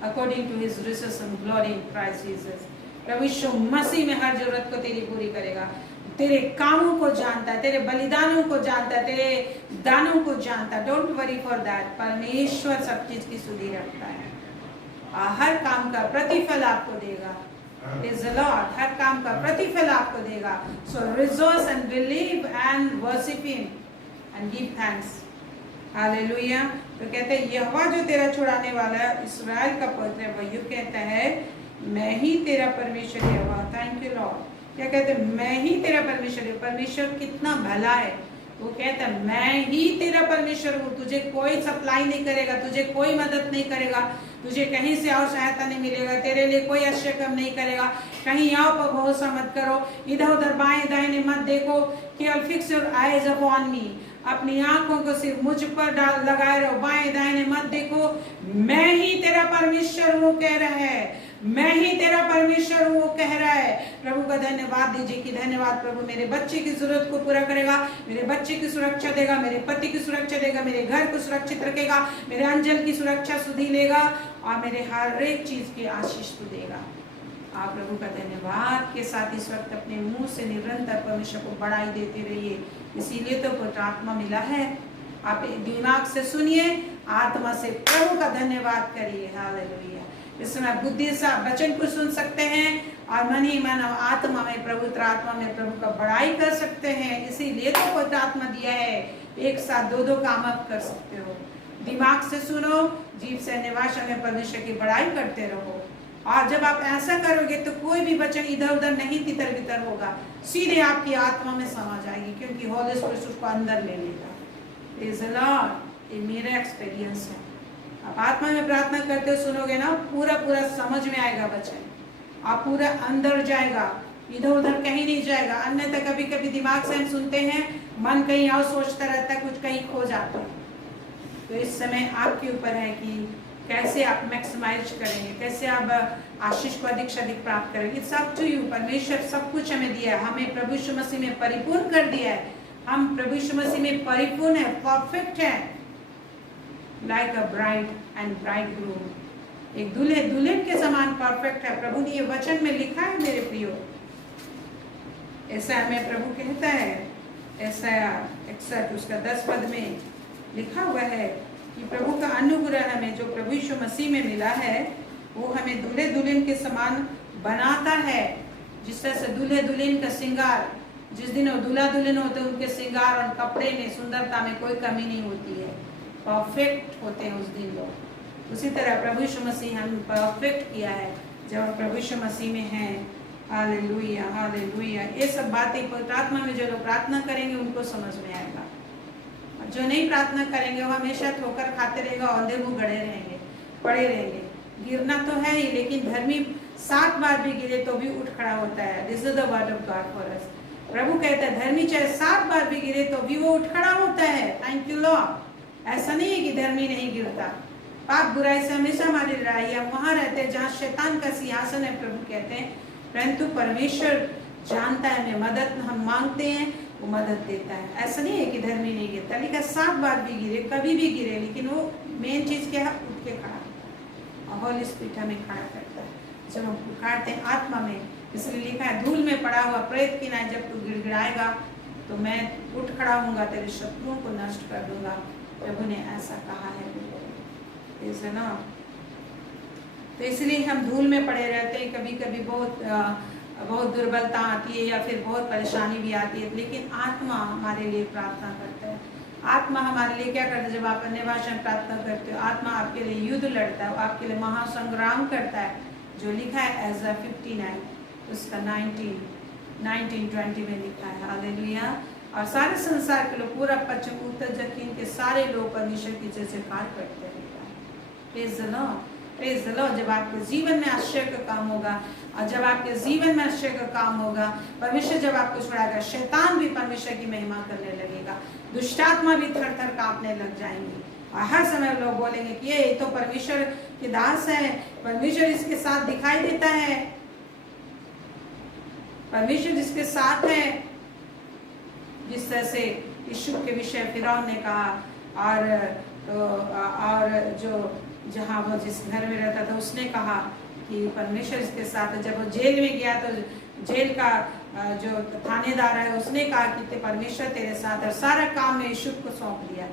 according to his riches and glory in Christ Jesus. प्रभु यीशु मसीह में हर जरूरत को तेरी पूरी करेगा। तेरे कामों को जानता है, तेरे बलिदानों को जानता है, तेरे दानों को जानता है। Don't worry for that. परमेश्वर सब चीज की सुधि रखता है, हर काम का प्रतिफल आपको देगा। Praise the Lord, हर काम का प्रतिफल आपको देगा। So rejoice and believe and worship Him and give thanks. Hallelujah। तो कहते हैं यहोवा जो तेरा छुड़ाने वाला है, इस्राएल का पवित्र वही कहता है, मैं ही तेरा परमेश्वर यहोवा। Thank you Lord. क्या कहते हैं, मैं ही तेरा परमेश्वर है। परमेश्वर कितना भला है, वो कहता है मैं ही तेरा परमेश्वर हूँ, तुझे कोई सप्लाई नहीं करेगा, तुझे कोई मदद नहीं करेगा, तुझे कहीं से और सहायता नहीं मिलेगा, तेरे लिए कोई आश्चर्य कम नहीं करेगा। कहीं यहाँ पर भरोसा मत करो, इधर उधर बाएं दाहिने मत देखो, केवल फिक्स योर आईज अपॉन मी, अपनी आंखों को सिर्फ मुझ पर डाल लगाए रहो, बाएं दाहिने मत देखो। मैं ही तेरा परमेश्वर हूँ कह रहा है, मैं ही तेरा परमेश्वर हूँ वो कह रहा है। प्रभु का धन्यवाद दीजिए कि धन्यवाद प्रभु मेरे बच्चे की जरूरत को पूरा करेगा, मेरे बच्चे की सुरक्षा देगा, मेरे पति की सुरक्षा देगा, मेरे घर को सुरक्षित रखेगा, मेरे अंजल की सुरक्षा सुधी लेगा और मेरे हर एक चीज की आशीष को देगा। आप प्रभु का धन्यवाद के साथ इस वक्त अपने मुंह से निरंतर परमेश्वर को बढ़ाई देते रहिए। इसीलिए तो पवित्र आत्मा मिला है। आप दिमाग से सुनिए, आत्मा से प्रभु का धन्यवाद करिए। हालेलुया। इस समय बुद्धि से आप वचन को सुन सकते हैं और मन ही मन और आत्मा में, पवित्र आत्मा में प्रभु का बढ़ाई कर सकते हैं। इसीलिए तो पवित्र आत्मा दिया है, एक साथ दो दो काम आप कर सकते हो। दिमाग से सुनो, जीव से निवास में परमेश्वर की बढ़ाई करते रहो। और जब आप ऐसा करोगे तो कोई भी वचन इधर उधर नहीं तितर बितर होगा, सीधे आपकी आत्मा में समा जाएगी, क्योंकि होली स्पिरिट उसको अंदर ले लेगा। Praise the Lord. ये मेरा एक्सपीरियंस है। आप आत्मा में प्रार्थना करते हो, सुनोगे ना, पूरा पूरा समझ में आएगा वचन, आप पूरा अंदर जाएगा, इधर उधर कहीं नहीं जाएगा। अन्यथा कभी कभी दिमाग से हम सुनते हैं, मन कहीं और सोचता रहता है, कुछ कहीं खो जाता है। तो इस समय आपके ऊपर है कि कैसे आप मैक्सिमाइज करेंगे, कैसे आप आशीष को अधिक से अधिक प्राप्त करेंगे। It's up to you. परमेश्वर सब कुछ हमें दिया है, हमें प्रभु यीशु मसीह में परिपूर्ण कर दिया है। हम प्रभु यीशु मसीह में परिपूर्ण है, परफेक्ट है, like a bride and bridegroom. एक दूल्हे दुल्हन के समान परफेक्ट है। प्रभु ने ये वचन में लिखा है मेरे प्रियो। ऐसा हमें प्रभु कहता है, ऐसा 61 उसका 10 पद में लिखा हुआ है कि प्रभु का अनुग्रह हमें जो प्रभु यीशु मसीह में मिला है, वो हमें दूल्हे दुल्हन के समान बनाता है। जिस तरह से दूल्हे दुल्हन का श्रृंगार, जिस दिन वो दूल्हा दुल्हन होते हैं, उनके श्रृंगार और कपड़े में, सुंदरता में कोई कमी नहीं होती है, परफेक्ट होते हैं उस दिन लोग। उसी तरह प्रभु यीशु मसीह हम परफेक्ट किया है जब हम प्रभु यीशु मसीह में हैं। Hallelujah, hallelujah. ये सब बातें पवित्र आत्मा में जो लोग प्रार्थना करेंगे उनको समझ में आएगा। जो नहीं प्रार्थना करेंगे वो हमेशा ठोकर खाते रहेगा, औंधे मुंह गड़े रहेंगे, पड़े रहेंगे। गिरना तो है ही, लेकिन धर्मी 7 बार भी गिरे तो भी उठ खड़ा होता है। This is the word of God for us. प्रभु कहता है धर्मी चाहे 7 बार भी गिरे तो भी वो उठ खड़ा होता है। Thank you Lord. ऐसा नहीं है कि धर्मी नहीं गिरता। पाप बुराई से हमेशा हमारी लड़ाई है। वहां रहते हैं जहाँ शैतान का सिंहासन है, प्रभु कहते हैं, परंतु परमेश्वर जानता है हमें मदद हम मांगते हैं वो मदद देता है। ऐसा नहीं है कि धर्मी नहीं गिरता। लिखा 7 बार भी गिरे, कभी भी गिरे, लेकिन वो मेन चीज क्या है, उठ के खड़ा होता है। होली स्पिरिट हमें खड़ा करता है जब हम पुकारते हैं आत्मा में। इसलिए लिखा है धूल में पड़ा हुआ प्रेत की नाई जब तू गिड़गिड़ाएगा तो मैं उठ खड़ा होऊंगा, तेरे शत्रुओं को नष्ट कर दूंगा। प्रभु ने ऐसा कहा है ना। तो इसलिए हम धूल में पड़े रहते हैं। कभी कभी बहुत दुर्बलता आती है या फिर बहुत परेशानी भी आती है, लेकिन आत्मा हमारे लिए प्रार्थना करता है। आत्मा हमारे लिए क्या करता है? जब आप अन्य भाषा में प्रार्थना करते हो, आत्मा आपके लिए युद्ध लड़ता है, आपके लिए महासंग्राम करता है, जो लिखा है एज़रा 59 उसका 19-20 में लिखा है। हालेलुया। और सारे संसार के लोग, पूरा पश्चिम उत्तर दक्षिण के सारे लोग परमेश्वर की जय जयकार करते हैं। Praise the Lord, praise the Lord. जब आपके जीवन में आश्चर्य का काम होगा, और जब आपके जीवन में आश्चर्य का काम होगा, परमेश्वर जब आपको छुड़ाएगा, शैतान भी परमेश्वर की महिमा करने लगेगा, दुष्टात्मा भी थर थर कांपने लग जाएंगी। और हर समय लोग बोलेंगे कि ये तो परमेश्वर के दास है, परमेश्वर इसके साथ दिखाई देता है, परमेश्वर जिसके साथ है। जिस तरह से यीशु के विषय फिरौन ने कहा, और जो जहाँ वो जिस घर में रहता था उसने कहा कि परमेश्वर इसके साथ है। जब वो जेल में गया तो जेल का जो थानेदार है उसने कहा कि परमेश्वर तेरे साथ है। सारा काम में यीशु को सौंप दिया।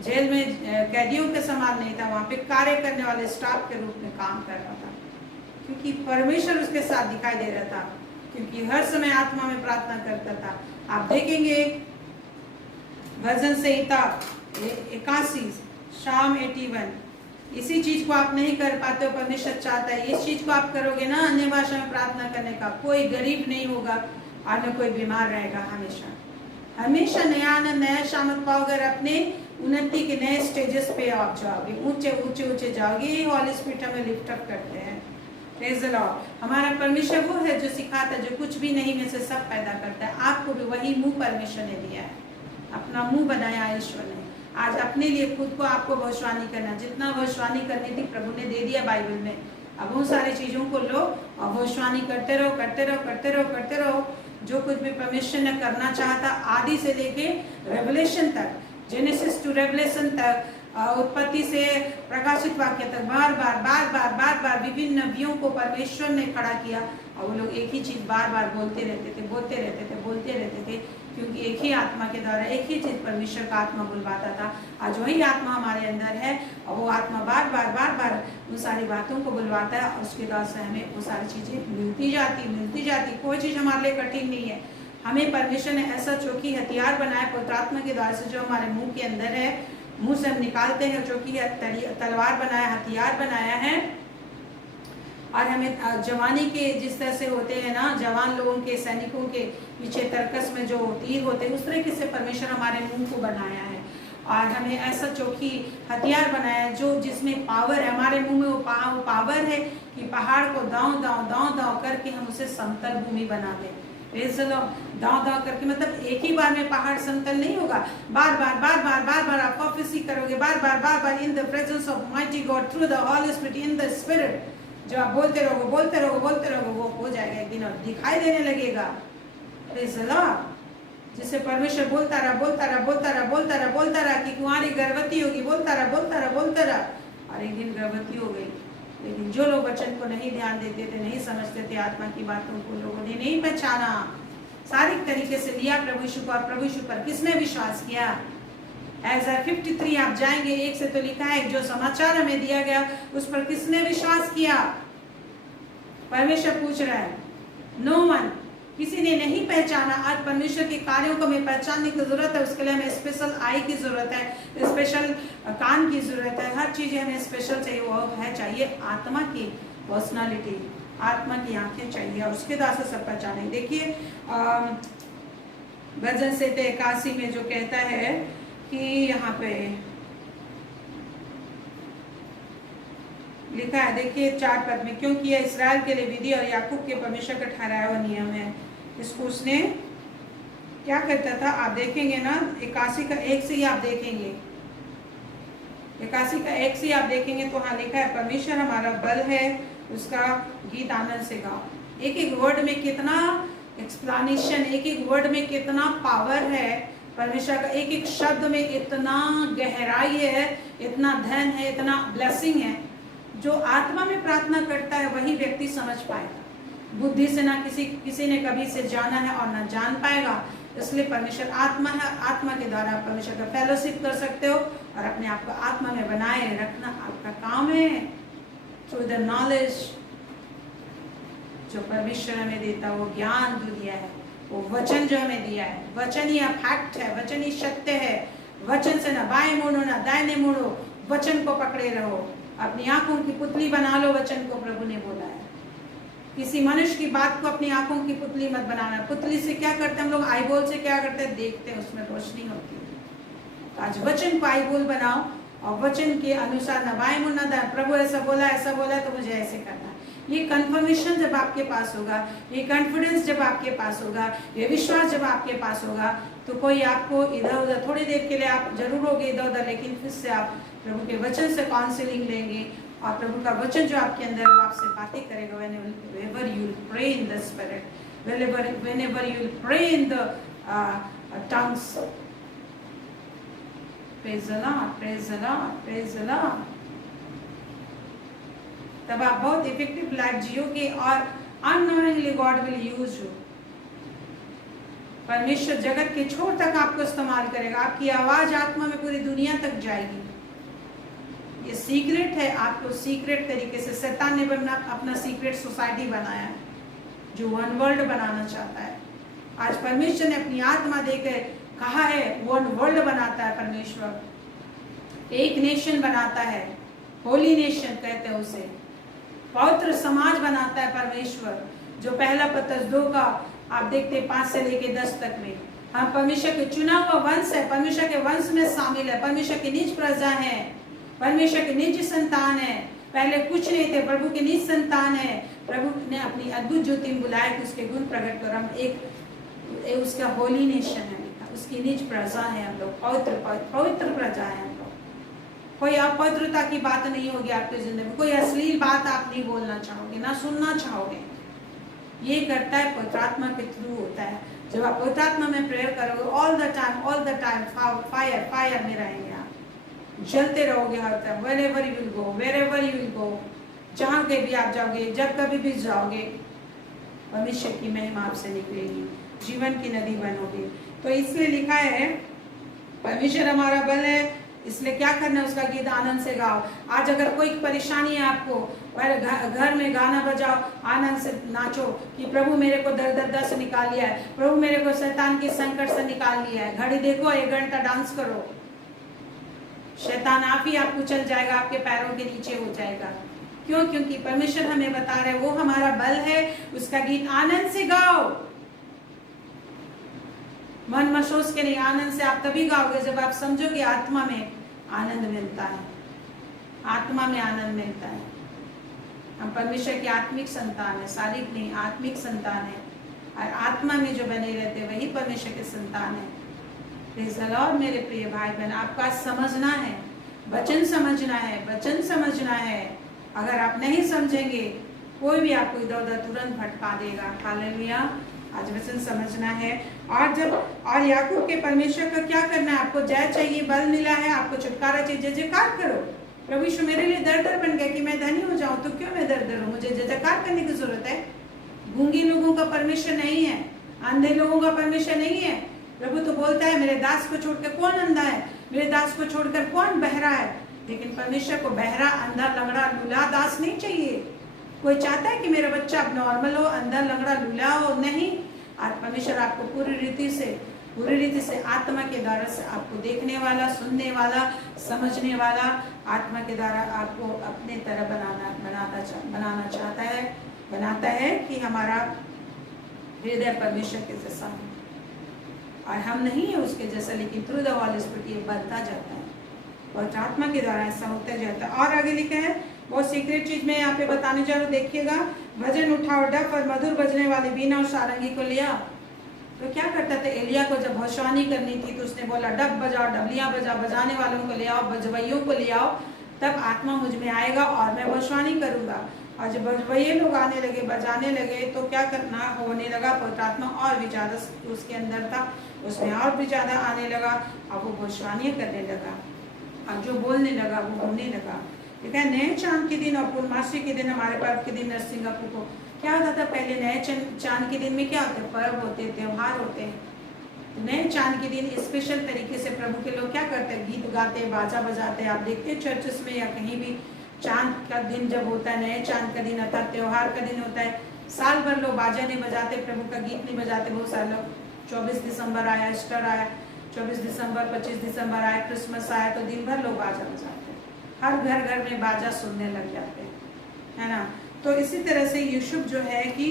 जेल में कैदियों के समान नहीं था, वहाँ पे कार्य करने वाले स्टाफ के रूप में काम कर रहा था, क्योंकि परमेश्वर उसके साथ दिखाई दे रहा था, क्योंकि हर समय आत्मा में प्रार्थना करता था। आप देखेंगे भजन संहिता 81 शाम 81, इसी चीज को आप नहीं कर पाते हो, परमेश्वर चाहता है इस चीज को आप करोगे ना, अन्य भाषा में प्रार्थना करने का। कोई गरीब नहीं होगा और न कोई बीमार रहेगा। हमेशा हमेशा नया शामत पाओगे, अपने उन्नति के नए स्टेजेस पे आप जाओगे, ऊंचे ऊंचे ऊंचे जाओगे। ये हॉली स्पिरिट हमें लिफ्ट अप करते हैं। Praise the Lord. हमारा परमेश्वर वो है जो सिखाता है, जो कुछ भी नहीं में से सब पैदा करता है। आपको भी वही मुंह परमेश्वर ने दिया है, अपना मुंह बनाया ईश्वर ने। आज अपने लिए खुद को आपको भविष्यवाणी करना, जितना भविष्यवाणी करनी थी प्रभु ने दे दिया बाइबल में। अब उन सारी चीजों को लो और भविष्यवाणी करते रहो, करते रहो, करते रहो, करते रहो। जो कुछ भी परमेश्वर ने करना चाहा था आदि से लेके रेवलेशन तक, जेनेसिस टू रेवलेशन तक, उत्पत्ति से प्रकाशित वाक्य तक, बार बार विभिन्न नबियों को परमेश्वर ने खड़ा किया और वो लोग एक ही चीज बार बार बोलते रहते थे, क्योंकि एक ही आत्मा के द्वारा एक ही चीज परमेश्वर का आत्मा बुलवाता था। आज वही आत्मा हमारे अंदर है और वो आत्मा बार बार उन सारी बातों को बुलवाता है और उसके द्वारा से हमें वो सारी चीजें मिलती जाती। कोई चीज हमारे लिए कठिन नहीं है। हमें परमेश्वर ने ऐसा चौकी हथियार बनाया पवित्र आत्मा के द्वारा से, जो हमारे मुंह के अंदर है, मुंह से हम निकालते हैं, चौकी तलवार बनाया, हथियार बनाया है। और हमें जवानी के जिस तरह से होते हैं ना, जवान लोगों के, सैनिकों के पीछे तर्कस में जो तीर होते हैं, उस तरीके से परमेश्वर हमारे मुंह को बनाया है और हमें ऐसा चौकी हथियार बनाया है जो जिसमें पावर है। हमारे मुंह में वो पावर है कि पहाड़ को दांव करके हम उसे समतल भूमि बना दें। दांव करके, मतलब एक ही बार में पहाड़ समतल नहीं होगा। बार बार आप प्रोफेसी करोगे, बार बार in the presence of mighty God through the Holy Spirit in the spirit. जो आप बोलते रहोगे वो हो जाएगा एक दिन और दिखाई देने लगेगा। Praise the Lord. जिसे परमेश्वर बोलता रहा कि कुंवारी गर्भवती होगी, बोलता रहा और एक दिन गर्भवती हो गई। लेकिन जो लोग वचन को नहीं ध्यान देते थे, नहीं समझते थे, आत्मा की बातों को लोगों ने नहीं पहचाना, शारीरिक तरीके से लिया प्रभु यीशु को और प्रभु यीशु पर किसने विश्वास किया? एज़रा 53 आप जाएंगे 1 से तो लिखा है, जो समाचार हमें दिया गया उस पर किसने विश्वास किया? परमेश्वर पूछ रहा है। नो वन, किसी ने नहीं पहचाना। आज परमेश्वर के कार्यों को हमें पहचानने की जरूरत है। उसके लिए हमें स्पेशल आई की जरूरत है, स्पेशल कान की जरूरत है, हर चीज हमें स्पेशल चाहिए। वो है चाहिए आत्मा की पर्सनालिटी, आत्मा की आंखें चाहिए और उसके द्वारा से सब पहचाने। देखिए भजन से 81 में जो कहता है कि यहाँ पे लिखा है, देखिए 4 पद में, क्योंकि यह इस्राएल के लिए विधि और याकूब के परमेश्वर का ठहराया हुआ नियम है। इसको उसने क्या करता था, आप देखेंगे ना 81 का 1 से ही आप देखेंगे, 81 का 1 से आप देखेंगे तो हाँ लिखा है, परमेश्वर हमारा बल है, उसका गीत आनंद से गाओ। एक एक वर्ड में कितना एक्सप्लेनेशन, एक एक वर्ड में कितना पावर है परमेश्वर का, एक एक शब्द में इतना गहराई है, इतना धन है, इतना ब्लेसिंग है। जो आत्मा में प्रार्थना करता है वही व्यक्ति समझ पाएगा। बुद्धि से ना किसी ने कभी से जाना है और ना जान पाएगा। इसलिए परमेश्वर आत्मा है, आत्मा के द्वारा आप परमेश्वर का फेलोशिप कर सकते हो और अपने आप को आत्मा में बनाए रखना आपका काम है। थ्रू द नॉलेज जो परमेश्वर हमें देता है, वो ज्ञान जो दिया है, वो वचन जो हमें दिया है, वचन ही फैक्ट है, वचन ही सत्य है। वचन से ना बाएं मुड़ो ना दाहिने मुड़ो, वचन को पकड़े रहो, अपनी आंखों की पुतली बना लो, वचन को प्रभु ने बोला है। किसी मनुष्य की बात को अपनी आंखों की पुतली मत बनाना। पुतली से क्या करते हैं हम लोग, आईबॉल से क्या करते हैं, देखते हैं, उसमें रोशनी होती है। तो आज वचन को आईबॉल बनाओ और वचन के अनुसार न बाएं मुड़ना दाएं, प्रभु ऐसा बोला है तो मुझे ऐसे करना है। ये कंफर्मेशन जब आपके पास होगा, ये कॉन्फिडेंस जब आपके पास होगा, ये विश्वास जब आपके पास होगा, तो कोई आपको इधर उधर, थोड़ी देर के लिए आप जरूर होगे इधर उधर, लेकिन फिर से आप प्रभु के वचन से काउंसलिंग लेंगे और प्रभु का वचन जो आपके अंदर है वो आपसे बातें करेगा। Whenever you pray in the spirit, whenever you pray in the tongues, praise the Lord, praise the Lord, praise the Lord, तब आप बहुत इफेक्टिव लाइफ जियोगे और unknowingly God will use you. परमेश्वर जगत के छोर तक आपको इस्तेमाल करेगा, आपकी आवाज आत्मा में पूरी दुनिया तक जाएगी। ये सीक्रेट है, आपको सीक्रेट तरीके से शैतान ने अपना सीक्रेट सोसाइटी बनाया है जो वन वर्ल्ड बनाना चाहता है। आज परमेश्वर ने अपनी आत्मा देकर कहा है वन वर्ल्ड बनाता है परमेश्वर, एक नेशन बनाता है, होली नेशन कहते हैं उसे, पवित्र समाज बनाता है परमेश्वर। जो पहला पत्रस 2 का आप देखते 5 से लेके 10 तक में, हम परमेश्वर के चुना हुआ वंश है, परमेश्वर के वंश में शामिल है, परमेश्वर की निज प्रजा है, परमेश्वर के निज संतान है। पहले कुछ नहीं थे, प्रभु के निज संतान है। प्रभु ने अपनी अद्भुत ज्योति में बुलाया कि उसके गुण प्रकट कर, हम एक उसका होली नेशन है, उसकी निज प्रजा है, हम लोग पवित्र प्रजा है। हम लोग कोई अपवित्रता की बात नहीं होगी आपकी जिंदगी में, कोई अश्लील बात आप नहीं बोलना चाहोगे, ना सुनना चाहोगे। ये करता है पवित्र आत्मा के थ्रू होता है। जब आप पवित्र आत्मा में प्रेयर करोगे ऑल द टाइम फायर में रहेंगे, आप जलते रहोगे हर time. wherever you will go, wherever you will go, जहाँ के भी आप जाओगे, जब कभी भी जाओगे, परमेश्वर की महिमा आपसे निकलेगी, जीवन की नदी बनोगे। तो इसलिए लिखा है परमेश्वर हमारा बल है, इसलिए क्या करना है, उसका गीत आनंद से गाओ। आज अगर कोई परेशानी है आपको, घर में गाना बजाओ, आनंद से नाचो कि प्रभु मेरे को दर्द से निकाल लिया है, प्रभु मेरे को शैतान के संकट से निकाल लिया है। घड़ी देखो, 1 घंटा डांस करो, शैतान आप ही आप कुचल जाएगा, आपके पैरों के नीचे हो जाएगा। क्यों? क्योंकि परमेश्वर हमें बता रहे वो हमारा बल है, उसका गीत आनंद से गाओ। मन मशोस के नहीं, आनंद से आप तभी गाओगे जब आप समझोगे आत्मा में आनंद मिलता है, आत्मा में आनंद मिलता है। हम परमेश्वर की आत्मिक संतान है, शारीरिक नहीं, आत्मिक संतान है, और आत्मा में जो बने रहते वही परमेश्वर के संतान है। प्रेज़ द लॉर्ड मेरे प्रिय भाई बहन, आपको आज समझना है, वचन समझना है, वचन समझना है। अगर आप नहीं समझेंगे कोई भी आपको इधर उधर तुरंत भटका देगा। हालेलुया। आज वचन समझना है। और याकूब के परमेश्वर का क्या करना है, आपको जय चाहिए, बल मिला है, आपको छुटकारा चाहिए, जय जयकार करो। प्रभु यीशु मेरे लिए दर बन गया कि मैं धनी हो जाऊं, तो क्यों मैं दर हूं, मुझे जय जयकार करने की जरूरत है। गूंगी लोगों का परमेश्वर नहीं है, अंधे लोगों का परमेश्वर नहीं है। प्रभु तो बोलता है मेरे दास को छोड़कर कौन अंधा है, मेरे दास को छोड़कर कौन बहरा है। लेकिन परमेश्वर को बहरा, अंधा, लंगड़ा, लूला दास नहीं चाहिए। कोई चाहता है कि मेरा बच्चा अब नॉर्मल हो, अंधा, लंगड़ा, लूला हो, नहीं। आज परमेश्वर आपको पूरी रीति से आत्मा के द्वारा से आपको देखने वाला, सुनने वाला, समझने वाला, आत्मा के द्वारा आपको अपने तरह बनाता है कि हमारा हृदय परमेश्वर के जैसा हो। और हम नहीं है उसके जैसा, लेकिन थ्रू द होली स्पिरिट ये बनता जाता है और आत्मा के द्वारा ऐसा होता जाता है। और आगे लिखा है बहुत सीक्रेट चीज मैं यहाँ पे बताने जा रहा हूँ, देखिएगा। भजन उठाओ, डफ और मधुर बजने वाले बीना और सारंगी को लिया। तो क्या करता था एलिया को, जब भविष्यवाणी करनी थी तो उसने बोला डफ बजाओ, डबलियां बजाओ, बजाने वालों को ले आओ, बजवैयों को ले आओ, तब आत्मा मुझ में आएगा और मैं भविष्यवाणी करूंगा। और जब बजवैये लोग आने लगे, बजाने लगे, तो क्या करना होने लगा, पवित्र आत्मा और भी ज्यादा उसके अंदर था, उसमें और भी ज्यादा आने लगा, और वो भविष्यवाणी करने लगा, और जो बोलने लगा वो होने लगा। ठीक है, नए चांद के दिन और पूर्णमासी के दिन, हमारे पर्व के दिन सिंगापुर को क्या होता था पहले, नए चांद के दिन में क्या होते, पर्व होते, त्योहार होते हैं। नए चांद के दिन स्पेशल तरीके से प्रभु के लोग क्या करते हैं, गीत गाते, बाजा बजाते। आप देखते हैं चर्चेस में या कहीं भी, चांद का दिन जब होता है, नए चांद का दिन अर्थात त्योहार का दिन होता है, साल भर लोग बाजा नहीं बजाते, प्रभु का गीत नहीं बजाते। बहुत सारे लोग 24 दिसंबर आया, ईस्टर आया, 24 दिसंबर 25 दिसंबर आया, क्रिसमस आया, तो दिन भर लोग बाजा बजाते हैं, हर घर घर में बाजा सुनने लग जाते हैं, है ना। तो इसी तरह से यूसुफ जो है कि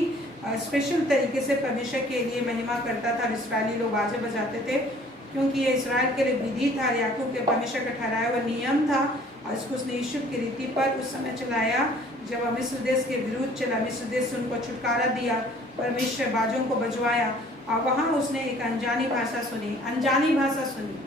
स्पेशल तरीके से परमेश्वर के लिए महिमा करता था। इस्राएली लोग बाजे बजाते थे क्योंकि ये इसराइल के लिए विधि था, याकूब के परमेश्वर का ठहराया हुआ नियम था, और इसको उसने यूसुफ की रीति पर उस समय चलाया जब मिस्र देश के विरुद्ध चला। मिस्र देश से उनको छुटकारा दिया, परमेश्वर बाजों को बजवाया, और वहां उसने एक अनजानी भाषा सुनी, अनजानी भाषा सुनी।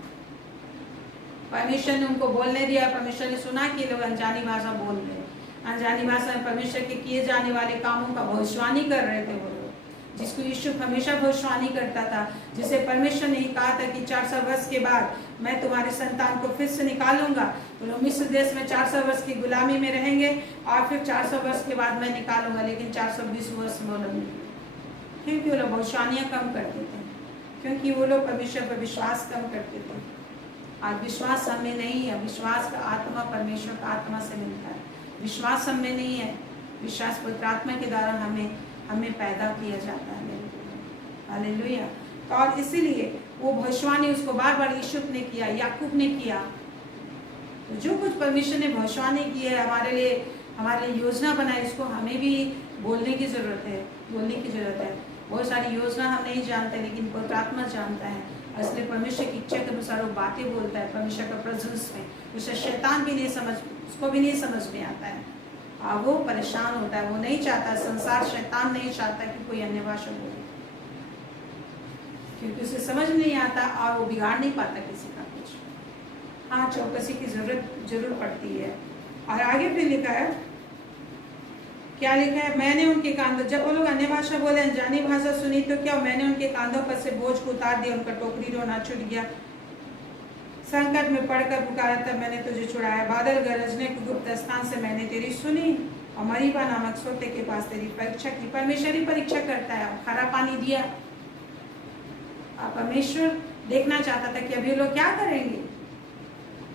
परमेश्वर ने उनको बोलने दिया, परमेश्वर ने सुना कि लोग अनजानी भाषा बोल रहे, अनजानी भाषा में परमेश्वर के किए जाने वाले कामों का भविष्यवाणी कर रहे थे वो लोग, जिसको यूसुफ हमेशा भविष्यवाणी करता था, जिसे परमेश्वर ने कहा था कि 400 वर्ष के बाद मैं तुम्हारे संतान को फिर से निकालूंगा। तो लोग मिस्र देश में 400 वर्ष की गुलामी में रहेंगे, और फिर 400 वर्ष के बाद मैं निकालूंगा, लेकिन 420 वर्ष में वो लोग, क्योंकि वो लोग भविष्यवाणियाँ कम करते थे, क्योंकि वो लोग परमेश्वर पर विश्वास कम करते थे। आज विश्वास हमें नहीं है, विश्वास का आत्मा परमेश्वर का आत्मा से मिलता है, विश्वास हमें नहीं है, विश्वास पवित्र आत्मा के द्वारा हमें पैदा किया जाता है। हालेलुया। तो और इसीलिए वो भविष्यवाणी उसको बार बार यूसुफ ने किया, याकूब ने किया। तो जो कुछ परमेश्वर ने भविष्यवाणी की है हमारे लिए योजना बनाई, इसको हमें भी बोलने की जरूरत है, बोलने की जरूरत है। बहुत सारी योजना हम नहीं जानते, लेकिन पवित्र आत्मा जानता है, इसलिए परमेश्वर की इच्छा के अनुसार वो बातें बोलता है परमेश्वर का प्रेजेंस में। उसे शैतान भी नहीं समझ, उसको भी नहीं समझ में आता है, और वो परेशान होता है, वो नहीं चाहता, संसार शैतान नहीं चाहता कि कोई अन्य भाषा बोले, क्योंकि उसे समझ नहीं आता और वो बिगाड़ नहीं पाता किसी का कुछ। हाँ, चौकसी की जरूर पड़ती है। और आगे फिर लिखा है, क्या लिखा है, मैंने उनके कांधों, जब वो लोग अन्य भाषा बोले, अनजानी भाषा सुनी, तो क्या मैंने उनके कांधों पर से बोझ को उतार दिया, उनका टोकरी रोना छूट गया। संकट में पड़कर पुकारा तब मैंने तुझे छुड़ाया, बादल गरजने के गुप्त स्थान से मैंने तेरी सुनी, और मरीबा नामक सोते के पास तेरी परीक्षा की। परमेश्वर ही परीक्षा करता है। खारा पानी दिया, परमेश्वर देखना चाहता था कि अभी लोग क्या करेंगे।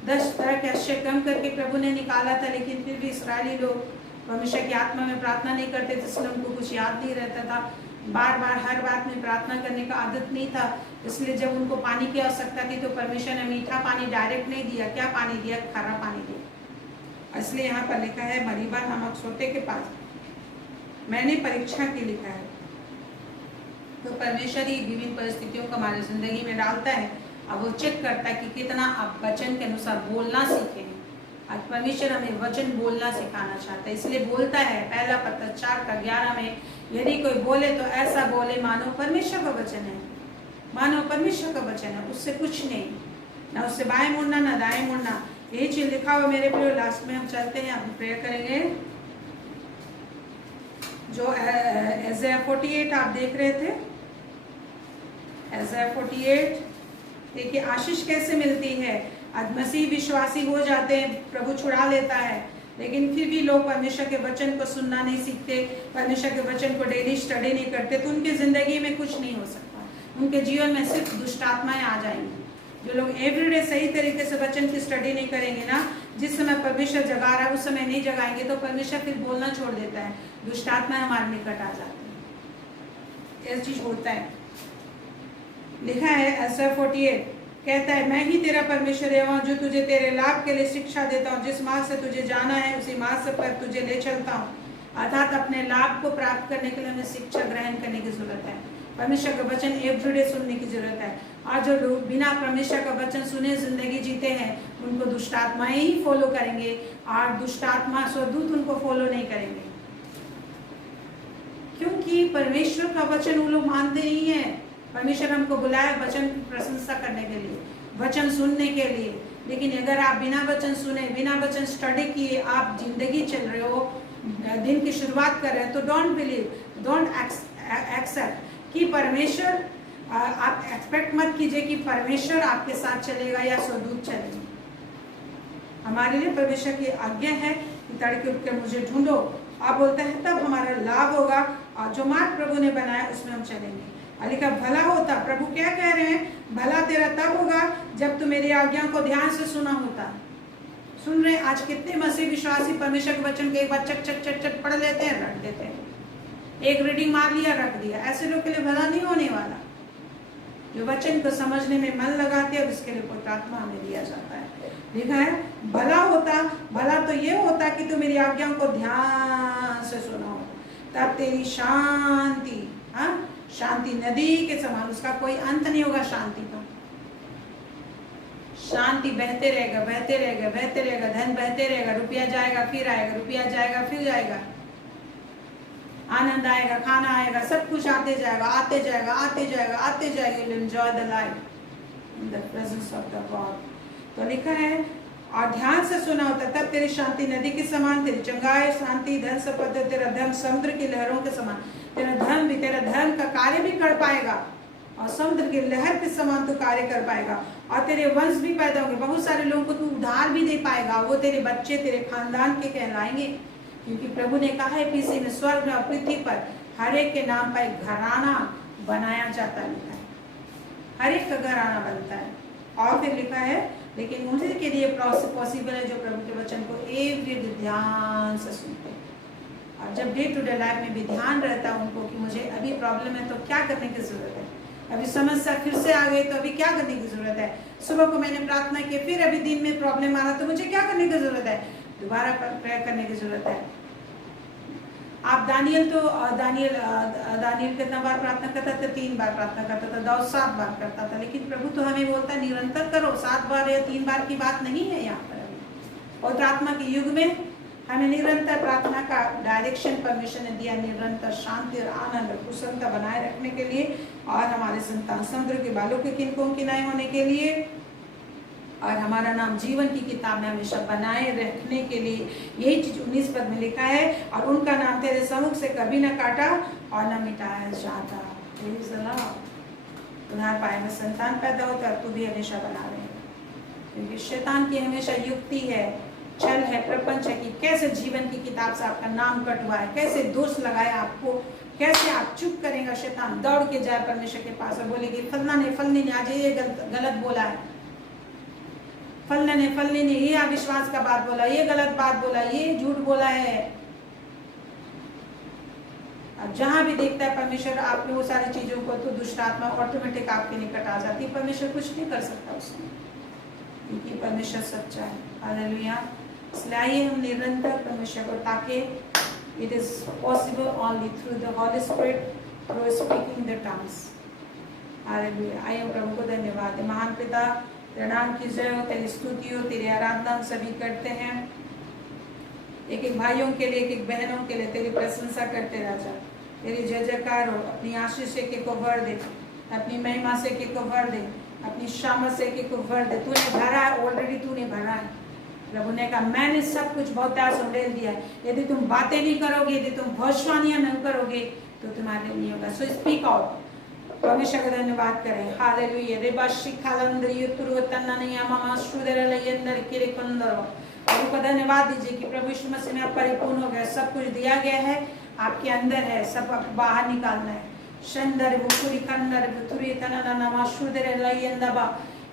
10 तरह के आश्चर्य कम करके प्रभु ने निकाला था, लेकिन फिर भी इसराइली लोग परमेश्वर की आत्मा में प्रार्थना नहीं करते थे, इसलिए उनको कुछ याद नहीं रहता था। बार बार हर बात में प्रार्थना करने का आदत नहीं था, इसलिए जब उनको पानी की आवश्यकता थी तो परमेश्वर ने मीठा पानी डायरेक्ट नहीं दिया, क्या पानी दिया, खारा पानी दिया। इसलिए यहाँ पर लिखा है मरीबा नामक सोते के पास मैंने परीक्षा की, लिखा है। तो परमेश्वर ही विभिन्न परिस्थितियों को हमारी जिंदगी में डालता है, अब वो चेक करता है कि कितना आप वचन के अनुसार बोलना सीखे। आज परमेश्वर हमें वचन बोलना सिखाना चाहता है, इसलिए बोलता है पहला पत्र 4:11 में, यदि कोई बोले तो ऐसा बोले मानो परमेश्वर का वचन है, मानो परमेश्वर का वचन है, उससे कुछ नहीं, ना उससे बाएं मुड़ना ना दाएं मुड़ना। यही चीज लिखा हुआ मेरे प्रिय। लास्ट में हम चलते हैं, हम प्रेयर करेंगे। जो Isaiah 48 आप देख रहे थे, Isaiah 48, देखिए आशीष कैसे मिलती है। आज मसीह विश्वासी हो जाते हैं, प्रभु छुड़ा लेता है, लेकिन फिर भी लोग परमेश्वर के वचन को सुनना नहीं सीखते, परमेश्वर के वचन को डेली स्टडी नहीं करते, तो उनकी जिंदगी में कुछ नहीं हो सकता। उनके जीवन में सिर्फ दुष्ट आत्माएं आ जाएंगी। जो लोग एवरीडे सही तरीके से वचन की स्टडी नहीं करेंगे ना, जिस समय परमेश्वर जगा रहा है उस समय नहीं जगाएंगे, तो परमेश्वर फिर बोलना छोड़ देता है, दुष्ट आत्माएं हमारे निकट आ जाती है। ऐसी चीज होता है। लिखा है Isaiah 48 कहता है, मैं ही तेरा परमेश्वर हूँ जो तुझे तेरे लाभ के लिए शिक्षा देता हूँ, जिस मार्ग से तुझे जाना है उसी मार्ग से पर तुझे ले चलता हूँ। अर्थात अपने लाभ को प्राप्त करने के लिए हमें शिक्षा ग्रहण करने की जरूरत है। परमेश्वर का वचन एवरीडे सुनने की जरूरत है। और जो लोग बिना परमेश्वर का वचन सुने जिंदगी जीते हैं उनको दुष्ट आत्माएं ही फॉलो करेंगे और दुष्ट आत्मा स्वदूत उनको फॉलो नहीं करेंगे, क्योंकि परमेश्वर का वचन वो लोग मानते नहीं है। परमेश्वर हमको बुलाया वचन की प्रशंसा करने के लिए, वचन सुनने के लिए। लेकिन अगर आप बिना वचन सुने, बिना वचन स्टडी किए आप जिंदगी चल रहे हो, दिन की शुरुआत कर रहे हैं, तो डोंट बिलीव, डोंट एक्सेप्ट कि परमेश्वर, आप एक्सपेक्ट मत कीजिए कि परमेश्वर आपके साथ चलेगा या स्वदूत चलेंगे। हमारे लिए परमेश्वर की आज्ञा है कि तड़के उठ के मुझे ढूंढो। आप बोलते हैं तब हमारा लाभ होगा, और जो मार्ग प्रभु ने बनाया उसमें हम चलेंगे। लिखा भला होता, प्रभु क्या कह रहे हैं, भला तेरा तब होगा जब तू मेरी आज्ञा को ध्यान से सुना होता। सुन रहे आज कितने मसीह विश्वासी परमेश्वर के वचन के एक बार चट चट चट चट पढ़ लेते हैं, रख देते हैं, एक रीडिंग मार लिया रख दिया। ऐसे लोग के लिए भला नहीं होने वाला। जो वचन को समझने में मन लगाते हैं उसके लिए पवित्र आत्मा हमें दिया जाता है। लिखा है भला होता, भला तो ये होता कि तू मेरी आज्ञाओं को ध्यान से सुना हो, तब तेरी शांति, शांति नदी के समान, उसका कोई अंत नहीं होगा। शांति का, शांति बहते रहेगा, बहते रहेगा, बहते रहेगा, धन बहते रहेगा, रुपया जाएगा फिर आएगा, रुपया जाएगा फिर जाएगा, आनंद आएगा, खाना आएगा, सब कुछ आते जाएगा, आते जाएगा, आते जाएगा, आते जाएगा। You'll enjoy the life in the presence of the God। तो लिखा है और ध्यान से सुना होता, तब तेरी शांति नदी के समान, तेरी चंगाई, शांति, धन संपत्ति, तेरा धर्म समुद्र की लहरों के समान। तेरा धर्म भी, तेरा धर्म का कार्य भी कर पाएगा, और समुद्र की लहर के समान तू कार्य कर पाएगा। और तेरे वंश भी पैदा होंगे, बहुत सारे लोगों को तू उधार भी दे पाएगा, वो तेरे बच्चे तेरे खानदान के कहलाएंगे। क्योंकि प्रभु ने कहा है पीसी में स्वर्ग में और पृथ्वी पर हर एक के नाम पर एक घराना बनाया जाता है। लिखा है हर एक का घराना बनता है। और फिर लिखा है लेकिन उन्हीं के लिए पॉसिबल है जो प्रभु के वचन को एक भी ध्यान से सुनते हैं। और जब डे टू डे लाइफ में भी ध्यान रहता है उनको कि मुझे अभी प्रॉब्लम है तो क्या करने की जरूरत है, अभी समस्या फिर से आ गई तो अभी क्या करने की जरूरत है, सुबह को मैंने प्रार्थना की फिर अभी दिन में प्रॉब्लम आ रहा तो मुझे क्या करने की जरूरत है, दोबारा प्रेयर करने की जरूरत है। आप दानियल कितना बार प्रार्थना करता था, 3 बार प्रार्थना करता था, दाऊद 7 बार करता था। लेकिन प्रभु तो हमें बोलता है निरंतर करो, 7 बार या 3 बार की बात नहीं है यहाँ पर। अभी और प्रार्थना के युग में हमें निरंतर प्रार्थना का डायरेक्शन परमिशन ने दिया, निरंतर शांति और आनंद और कुशलता बनाए रखने के लिए, और हमारे संतान समुद्र के बालों के किनकों किनारे होने के लिए, और हमारा नाम जीवन की किताब में हमेशा बनाए रखने के लिए। यही चीज 19 पद में लिखा है, और उनका नाम तेरे सम्मुख से कभी न काटा और न मिटाया जाता। उधार पाए में संतान पैदा होता है, तू भी हमेशा बना रहे, क्योंकि शैतान की हमेशा युक्ति है, छल है, प्रपंच है कि कैसे जीवन की किताब से आपका नाम कटवाए, कैसे दोष लगाए आपको, कैसे आप चुप करेगा। शैतान दौड़ के जाए परमेश्वर के पास और बोलेगी फलनी ने आज ये गलत बोला है, फलने ने ये अविश्वास का बात बोला, ये गलत बात बोला, ये झूठ बोला है। अब जहां भी देखता है परमेश्वर आप में वो सारी चीजों को, तो दुष्ट आत्मा ऑटोमेटिक आपके निकट आ जाती है। परमेश्वर कुछ नहीं कर सकता उसमें, क्योंकि परमेश्वर सच्चा है। हालेलुया। इसलिए आइए हम निरंतर परमेश्वर को ताके। It is possible only through the Holy spirit, through speaking the tongues. Hallelujah. आइए प्रभु को धन्यवाद। महान पिता तेरे नाम की जय हो, तेरी स्तुति हो, तेरी आराधना हम सभी करते हैं। एक एक भाइयों के लिए, एक एक बहनों के लिए तेरी प्रशंसा करते राजा, तेरी जय जयकार हो। अपनी आशीष से के को भर दे, अपनी महिमा से के को भर दे, अपनी शामत से के को भर दे। तूने भरा है, ऑलरेडी तूने भरा है। प्रभु ने कहा मैंने सब कुछ बहुत संडेल दिया है। यदि तुम बातें नहीं करोगे, यदि तुम भविष्यवाणियां नहीं करोगे तो तुम्हारे नहीं होगा। So speak out. परमेश्वर का धन्यवाद करें। हालेलुया। रेबाशी खालंद्र युतुरु तन्ननिया मामा श्रुदर लयंदर किरे कुंदरो। प्रभु को धन्यवाद दीजिए कि प्रभु यीशु मसीह में आप परिपूर्ण हो गए, सब कुछ दिया गया है, आपके अंदर है, सब बाहर निकालना है। शंदर बुकुरी कंदर बुतुरी तन्नना मा श्रुदर लयंदबा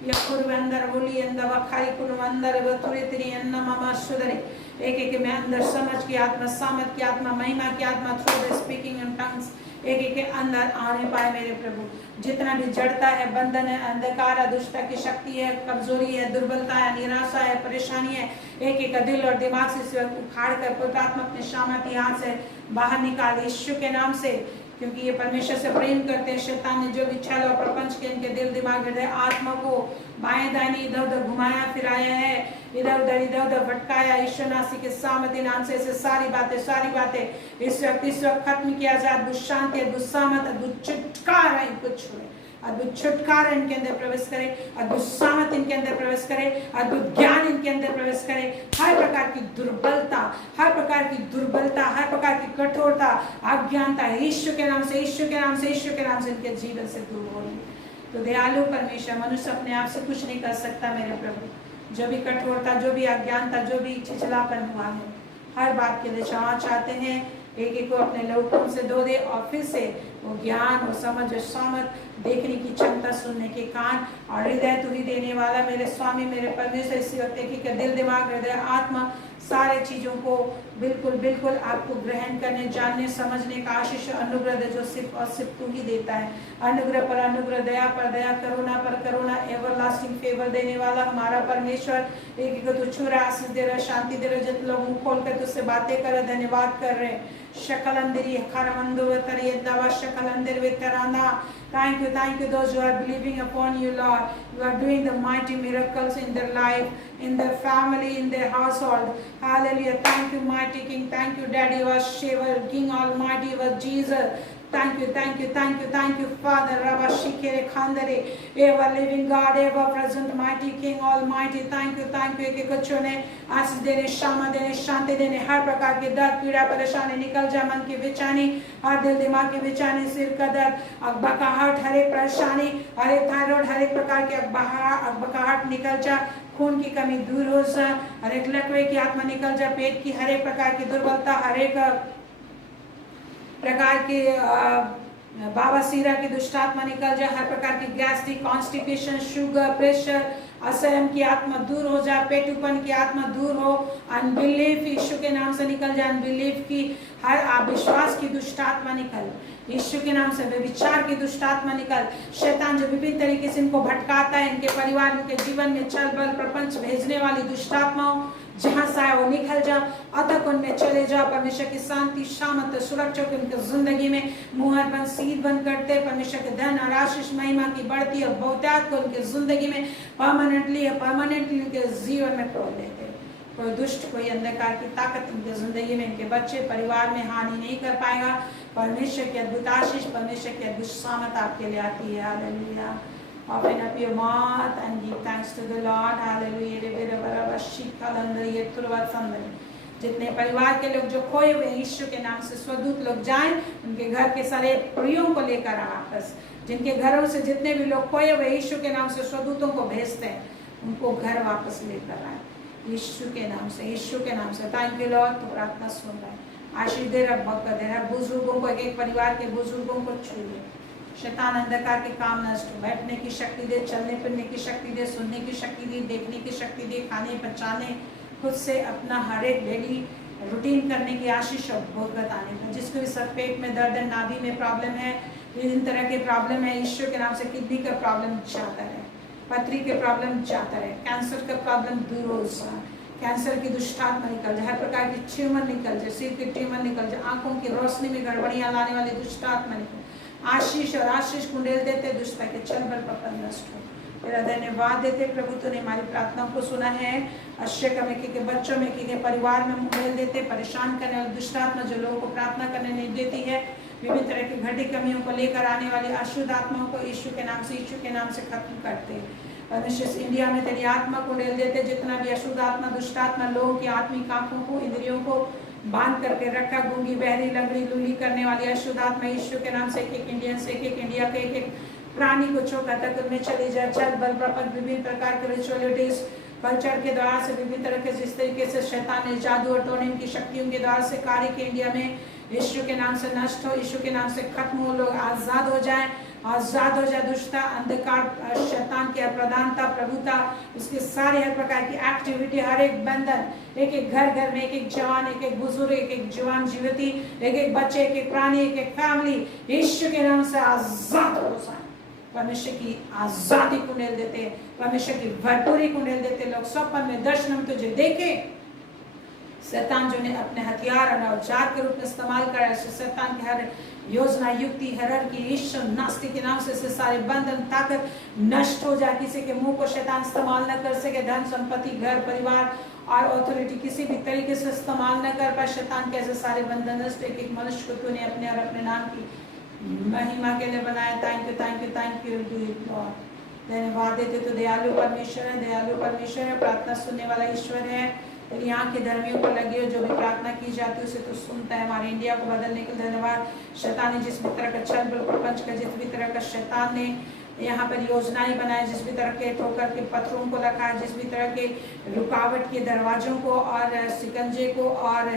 यकुर अंदर बोली अंदबा खारी कुन अंदर बुतुरी तिरी अन्ना मामा श्रुदर। एक एक में अंदर समझ की आत्मा, सामत की आत्मा, महिमा की आत्मा, through the speaking in tongues एक एक के अंदर आने पाए मेरे प्रभु। जितना भी जड़ता है, बंधन है, अंधकार है, दुष्टता की शक्ति है, कमजोरी है, दुर्बलता है, निराशा है, परेशानी है, एक एक दिल और दिमाग से उखाड़ कर पवित्र आत्मा अपने शामती हाथ से बाहर निकाल यीशु के नाम से, क्योंकि ये परमेश्वर से प्रेम करते हैं। शैतान ने जो भी छल और प्रपंच के इनके दिल दिमाग हृदय आत्मा को बाएं दाएं इधर उधर घुमाया फिराया है, इधर उधर भटकाया, यीशु नासी के सामर्थ्य नाम से सारी बातें इस वक्त खत्म किया जाए। अद्भुत शांति, अद्भुत सामर्थ, अद्भुत छुटकारा इनको छुए, अद्भुत छुटकारा इनके अंदर प्रवेश करे, अद्भुत सामर्थ इनके अंदर प्रवेश करे, अद्भुत ज्ञान इनके अंदर प्रवेश करे। हर प्रकार की दुर्बलता, हर प्रकार की कठोरता, अज्ञानता यीशु के नाम से इनके जीवन से दूर हो रही। तो दयालु परमेश्वर, मनुष्य अपने आप से कुछ नहीं कर सकता मेरे प्रभु। जो भी कठोरता, जो भी अज्ञानता, जो भी छिछलापन हुआ है, हर बात के लिए क्षमा चाहते हैं। एक को अपने लहू से धो दे और फिर से वो ज्ञान और समझ और सामर्थ, देखने की क्षमता, सुनने के कान और हृदय तू ही देने वाला मेरे स्वामी मेरे परमेश्वर। इसी वक्त के दिल दिमाग हृदय आत्मा सारे चीजों को बिल्कुल आपको ग्रहण करने, जानने, समझने का आशीष अनुग्रह दे, जो सिर्फ और सिर्फ तू ही देता है। अनुग्रह पर अनुग्रह, दया पर दया, करुणा पर करुणा, एवरलास्टिंग फेवर देने वाला हमारा परमेश्वर। एक को तू छू रहा, आशीष दे रहा, शांति दे रहा। जितने लोग मुंह खोल कर तुझसे बातें कर रहे, धन्यवाद कर रहे हैं। शकलंदरी खरमंदो वेतरियदावा शकलंदर वेतराना। Thank you those who are believing upon you, Lord. You are doing the mighty miracles in their life, in their family, in their household. Hallelujah. Thank you, mighty King. Thank you, Daddy, our Savior, King Almighty, our Jesus. Thank you, Father. Rabba Shikere Khandare, ever living God, ever present, mighty King Almighty. Thank you एक बच्चों ने आशीष देने, क्षमा देने, शांति देने, हर प्रकार के दर्द, पीड़ा, परेशानी निकल जाए, मन की बेचैनी, हर दिल दिमाग की बेचैनी, सिर का दर्द, अकबकाहट, हर एक परेशानी, हर एक थायराइड, हर एक प्रकार के अकबकाहट निकल जाए, खून की कमी दूर हो जाए, हर एक लकवे की आत्मा निकल जाए, पेट की हर एक प्रकार की दुर्बलता, हर एक प्रकार की बाबासीरा की दुष्ट आत्मा निकल जाए, हर प्रकार की गैस्ट्रिक, कॉन्स्टिपेशन, शुगर, प्रेशर, असहन की आत्मा दूर हो जाए, पेटूपन की आत्मा दूर हो, अनबिलीफ यीशु के नाम से निकल जाए, अनबिलीफ की हर अविश्वास की दुष्ट आत्मा निकल यीशु के नाम से, व्यभिचार की दुष्ट आत्मा निकल। शैतान जो विभिन्न तरीके से इनको भटकाता है, इनके परिवार, इनके जीवन में छल बल प्रपंच भेजने वाली दुष्ट आत्माओं, जहां से आए वो निकल जा, अतक उनमें चले जा। परमेश्वर की शांति, शामत, सुरक्षा को उनके जिंदगी में मुहर बन सीध बन करते, परमेश्वर के धन और आशीष महिमा की बढ़ती और बहुतायत को उनके जिंदगी में परमानेंटली उनके जीवन में प्रोल देते। कोई दुष्ट, कोई अंधकार की ताकत उनके जिंदगी में, इनके बच्चे, परिवार में हानि नहीं कर पाएगा। परमेश्वर की अद्भुत आशीष, परमेश्वर की अद्भुत सामत आपके लिए आती है। Hallelujah. Open up your mouth and give thanks to the Lord. Hallelujah. जितने परिवार के लोग जो खोए हुए यीशु के नाम से स्वदूत लोग जाएं, उनके घर के सारे प्रियों को लेकर वापस, जिनके घरों से जितने भी लोग खोए हुए यीशु के नाम से स्वदूतों को भेजते हैं, उनको घर वापस लेकर आए यीशु के नाम से। थैंक यू लॉर्ड, तो प्रार्थना सुन रहा है, आशीष दे रहा, बरकत दे रहा। बुजुर्गों को, एक परिवार के बुजुर्गों को छूए, शैतान अंधकार के काम नष्ट हो, बैठने की शक्ति दे, चलने फिरने की शक्ति दे, सुनने की शक्ति दे, देखने की शक्ति दे, खाने पचाने, खुद से अपना हर एक डेली रूटीन करने की आशीष और बरकत आने का। जिसको भी सब पेट में दर्द है, नाभि में प्रॉब्लम है, विभिन्न तरह के प्रॉब्लम है, ईश्वर के नाम से किडनी का प्रॉब्लम जाता है, पथरी के प्रॉब्लम जाता है, कैंसर का प्रॉब्लम दूर हो जाए, कैंसर की दुष्टात्मा निकल जाए, हर प्रकार की ट्यूमर निकल जाए, सिर की ट्यूमर निकल जाए, आंखों की रोशनी में गड़बड़ियां लाने वाली दुष्टात्मा निकल, आशीष और आशीष कुंडेल देते, दुष्टता के छल बल प्रपंच नष्ट हो। तेरा धन्यवाद देते प्रभु, तूने हमारी प्रार्थनाओं को सुना है। अश्य में के बच्चों में के परिवार में मुंडेल देते, परेशान करने वाली दुष्टात्मा जो लोगों को प्रार्थना करने नहीं देती है, विभिन्न तरह की घटी कमियों को लेकर आने वाली अशुद्ध आत्माओं को यीशु के नाम से खत्म करते। परमेश्वर इंडिया में तेरी आत्मा को डेल देते, जितना भी अशुद्ध आत्मा दुष्ट आत्मा लोगों की आत्मिक आंखों को, इंद्रियों को बांध करके रखा, गूंगी बहरी लंगड़ी लूली करने वाली अशुद्ध आत्मा यीशु के नाम से एक इंडियन से एक इंडिया के एक प्राणी को छोटा तक उनमें चली जाए। चल बल प्रपंच, विभिन्न प्रकार के रिचुअलिटीज कल्चर के द्वारा से, विभिन्न तरह के जिस तरीके से शैतान ने जादू और टोनिंग की शक्तियों के द्वारा से कार्य के इंडिया में यीशु के नाम से नष्ट हो, यीशु के नाम से खत्म हो, लोग आजाद हो जाए दुष्टता, अंधकार, शैतान की अप्रधानता, प्रभुता, उसके सारे हर प्रकार की एक्टिविटी, हर एक बंधन, एक एक घर में, एक एक जवान, एक एक बुजुर्ग, एक एक जवान जीवती, एक एक बच्चे, एक एक प्राणी, एक एक फैमिली यीशु के नाम से आजाद हो जाए। परमेश्वर की आजादी को नेल देते, परमेश्वर की भरपूरी को नेल देते। लोग स्वप्न में दर्शन में तुझे देखे, शैतान जो ने अपने हथियार और औजार के रूप में इस्तेमाल करा है, शैतान की हर योजना, युक्ति, हिररकी, ईश्वर नास्तिक के नाम से सारे बंधन ताकत नष्ट हो जाए। किसी के मुंह को शैतान इस्तेमाल न कर सके। धन संपत्ति, घर परिवार और अथॉरिटी किसी भी तरीके से इस्तेमाल न कर पाए। शैतान के ऐसे सारे बंधन नष्ट। एक एक मनुष्य को तूने अपने और अपने नाम की महिमा के लिए बनाया। Thank you, thank you, thank you, do it Lord. धन्यवाद देते तो दयालु परमेश्वर है, दयालु परमेश्वर है, प्रार्थना सुनने वाला ईश्वर है। तेरी यहाँ के धर्मियों पर लगे हो, जो भी प्रार्थना की जाती है उसे तो सुनता है। हमारे इंडिया को बदलने के लिए धन्यवाद। शैतान ने जिस भी तरह का छल प्रपंच का, जिस भी तरह का शैतान ने यहाँ पर योजनाएं बनाए, जिस भी तरह के ठोकर के पत्थरों को रखा, जिस भी तरह के रुकावट के दरवाजों को और सिकंजे को और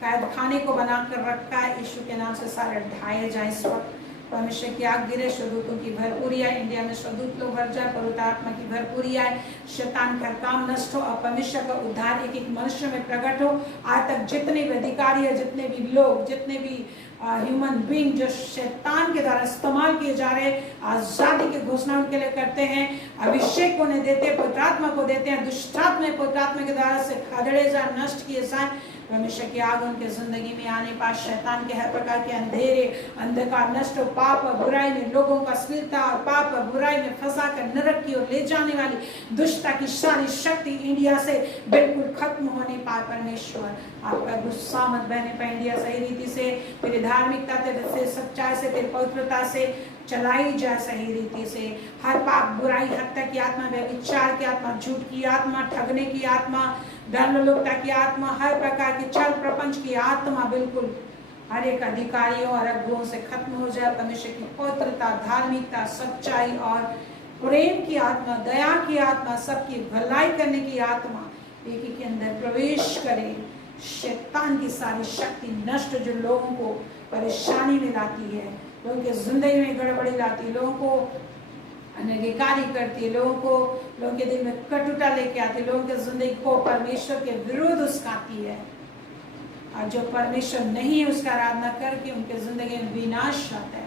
कैद खाने को बनाकर रखा है, यीशु के नाम से सारे ढाए जाए। इस वक्त परमेश्वर की आग गिरे, स्वदूतों की भरपूरी आए, इंडिया में स्वदूत लोग भर जाए, पवित्र आत्मा की भरपूरी आए, शैतान का काम नष्ट हो और परमेश्वर का उद्धार एक एक मनुष्य में प्रकट हो। आज तक जितने भी अधिकारी है, जितने भी लोग, जितने भी ह्यूमन बीइंग जो शैतान के द्वारा इस्तेमाल किए जा रहे, आजादी की घोषणा उनके लिए करते हैं, अभिषेक को देते हैं, पवित्र आत्मा को देते हैं, दुष्टात्मा पवित्र आत्मा के द्वारा से खदेड़े जाए, नष्ट किए जाए। परमेश्वर की आग उनके जिंदगी में आने पास शैतान के हर प्रकार के अंधेरे, अंधकार नष्ट हो। पाप और बुराई में लोगों का अश्लीलता और पाप और बुराई में फंसा कर नरक की ओर ले जाने वाली दुष्टता की सारी शक्ति इंडिया से बिल्कुल खत्म होने पाए। परमेश्वर आपका गुस्सा मत बहने पाए इंडिया सही रीति से, तेरी धार्मिकता, तेरे सच्चाई से, तेरी पवित्रता से चलाई जाए सही रीति से। हर पाप, बुराई, हत्या की आत्मा, व्यभिचार की आत्मा, झूठ की आत्मा, ठगने की आत्मा, धर्मलोकता की आत्मा, हर प्रकार की छल प्रपंच की आत्मा बिल्कुल हर एक अधिकारियों और अगुओं से खत्म हो जाए। परमेश्वर की पवित्रता, धार्मिकता, सच्चाई और प्रेम की आत्मा, दया की आत्मा, सबकी भलाई करने की आत्मा एक एक के अंदर प्रवेश करे। शैतान की सारी शक्ति नष्ट जो लोगों को परेशानी में लाती है, लोगों के जिंदगी में गड़बड़ी लाती है, लोगों को अनधिकारी करती है, लोगों के दिल में कटुता लेके आती है, लोगों के जिंदगी को परमेश्वर के विरुद्ध उस्काती है। और जो परमेश्वर नहीं है उसका आराधना करके उनके जिंदगी में विनाश आता है।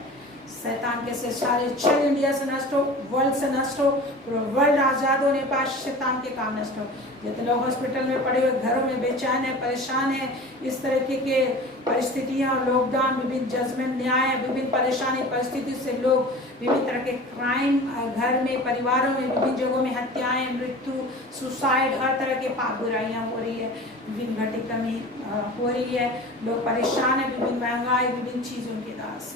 शैतान के से सारे छल इंडिया से नष्ट हो, वर्ल्ड से नष्ट हो, पूरा वर्ल्ड आजाद होने पास शैतान के काम नष्ट हो। जितने लोग हॉस्पिटल में पड़े हुए, घरों में बेचैन है, परेशान है, इस तरीके के परिस्थितियां, लॉकडाउन, विभिन्न जजमेंट, न्याय, विभिन्न परेशानी परिस्थिति से लोग विभिन्न तरह के क्राइम, घर में, परिवारों में, विभिन्न जगहों में हत्याएं, मृत्यु, सुसाइड, हर तरह के पाप बुराइयां हो रही है, विभिन्न घटी कमी हो रही है, लोग परेशान है, विभिन्न महंगाई, विभिन्न चीजों के दास।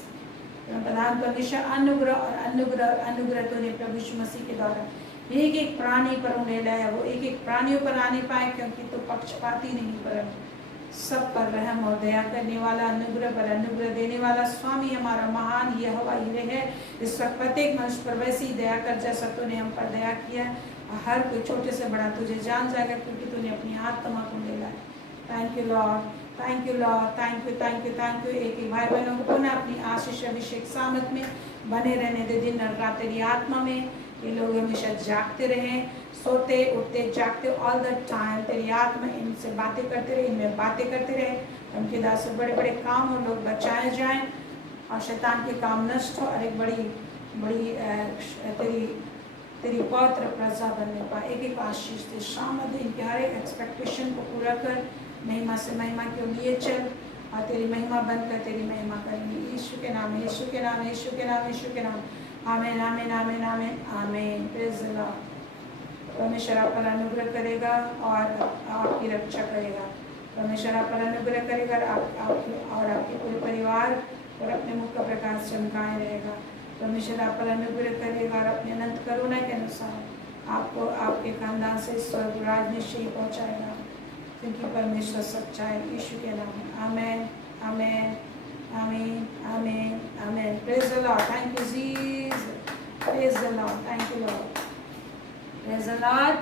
प्रधान परमेश्वर अनुग्रह और अनुग्रह तो ने प्रभु यीशु मसीह के द्वारा एक एक प्राणी पर उन्हें लाया, वो एक एक प्राणियों पर आने पाए, क्योंकि तो पक्षपाती नहीं पर सब पर रहम और दया करने वाला, अनुग्रह पर अनुग्रह देने वाला स्वामी हमारा महान यहोवा यीरे है। इस वक्त प्रत्येक मनुष्य पर वैसे ही दया कर जैसा तूने हम पर दया किया। हर कोई छोटे से बड़ा तुझे जान जाएगा, क्योंकि तूने अपनी आत्मा को ले लाया। Thank you lord, thank you lord, thank you, thank you, thank you. एक एक भाई बहनों को पुनः अपनी आशीष अभिषेक सामत में बने रहने दे, दिन और रात तेरी आत्मा में। ये लोग हमेशा जागते रहें, सोते उठते जागते ऑल द टाइम तेरी आत्मा इनसे बातें करते रहे, इनमें बातें करते रहे। उनके दास से बड़े बड़े काम हो, लोग बचाए जाएं और शैतान के काम नष्ट हो और एक बड़ी बड़ी तेरी पवित्र प्रजा बनने पाए। एक एक आशीष दे, शामद इनके हर एक एक्सपेक्टेशन को पूरा कर, महिमा से महिमा के लिए चल और तेरी महिमा बनकर तेरी महिमा करेंगे। यीशु के नाम, यीशु के नाम, यीशु के नाम, यीशु के नाम। आमीन, आमीन, आमीन, आमीन, आमीन। Praise the Lord. परमेश्वर आप पर अनुग्रह करेगा और आपकी रक्षा करेगा। परमेश्वर आप पर अनुग्रह करेगा और आपके पूरे परिवार और अपने मुख का प्रकाश चमकाए रहेगा। परमेश्वर आप पर अनुग्रह करेगा और अपने अनंत करुणा के अनुसार आपको आपके खानदान से स्वर्ग राज में से पहुँचाएगा, क्योंकि परमेश्वर सच्चा है। यीशु के नाम में आमीन, आमीन, आमीन, आमीन, आमीन। Praise the lord. Thank you Jesus. Praise the lord. Thank you lord. Praise the lord.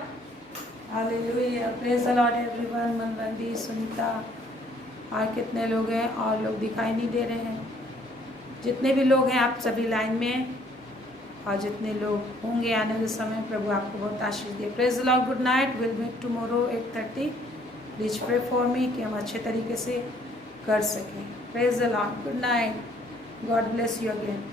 Hallelujah. Praise the lord everyone. Manwanti, Sunita, और कितने लोग हैं और लोग दिखाई नहीं दे रहे हैं। जितने भी लोग हैं आप सभी लाइन में, और जितने लोग होंगे आने वाले समय, प्रभु आपको बहुत आशीष दे। Praise the lord. Good night. Will meet tomorrow 8:30। Please pray for me कि हम अच्छे तरीके से कर सकें। Praise the lord. Good night. God bless you again.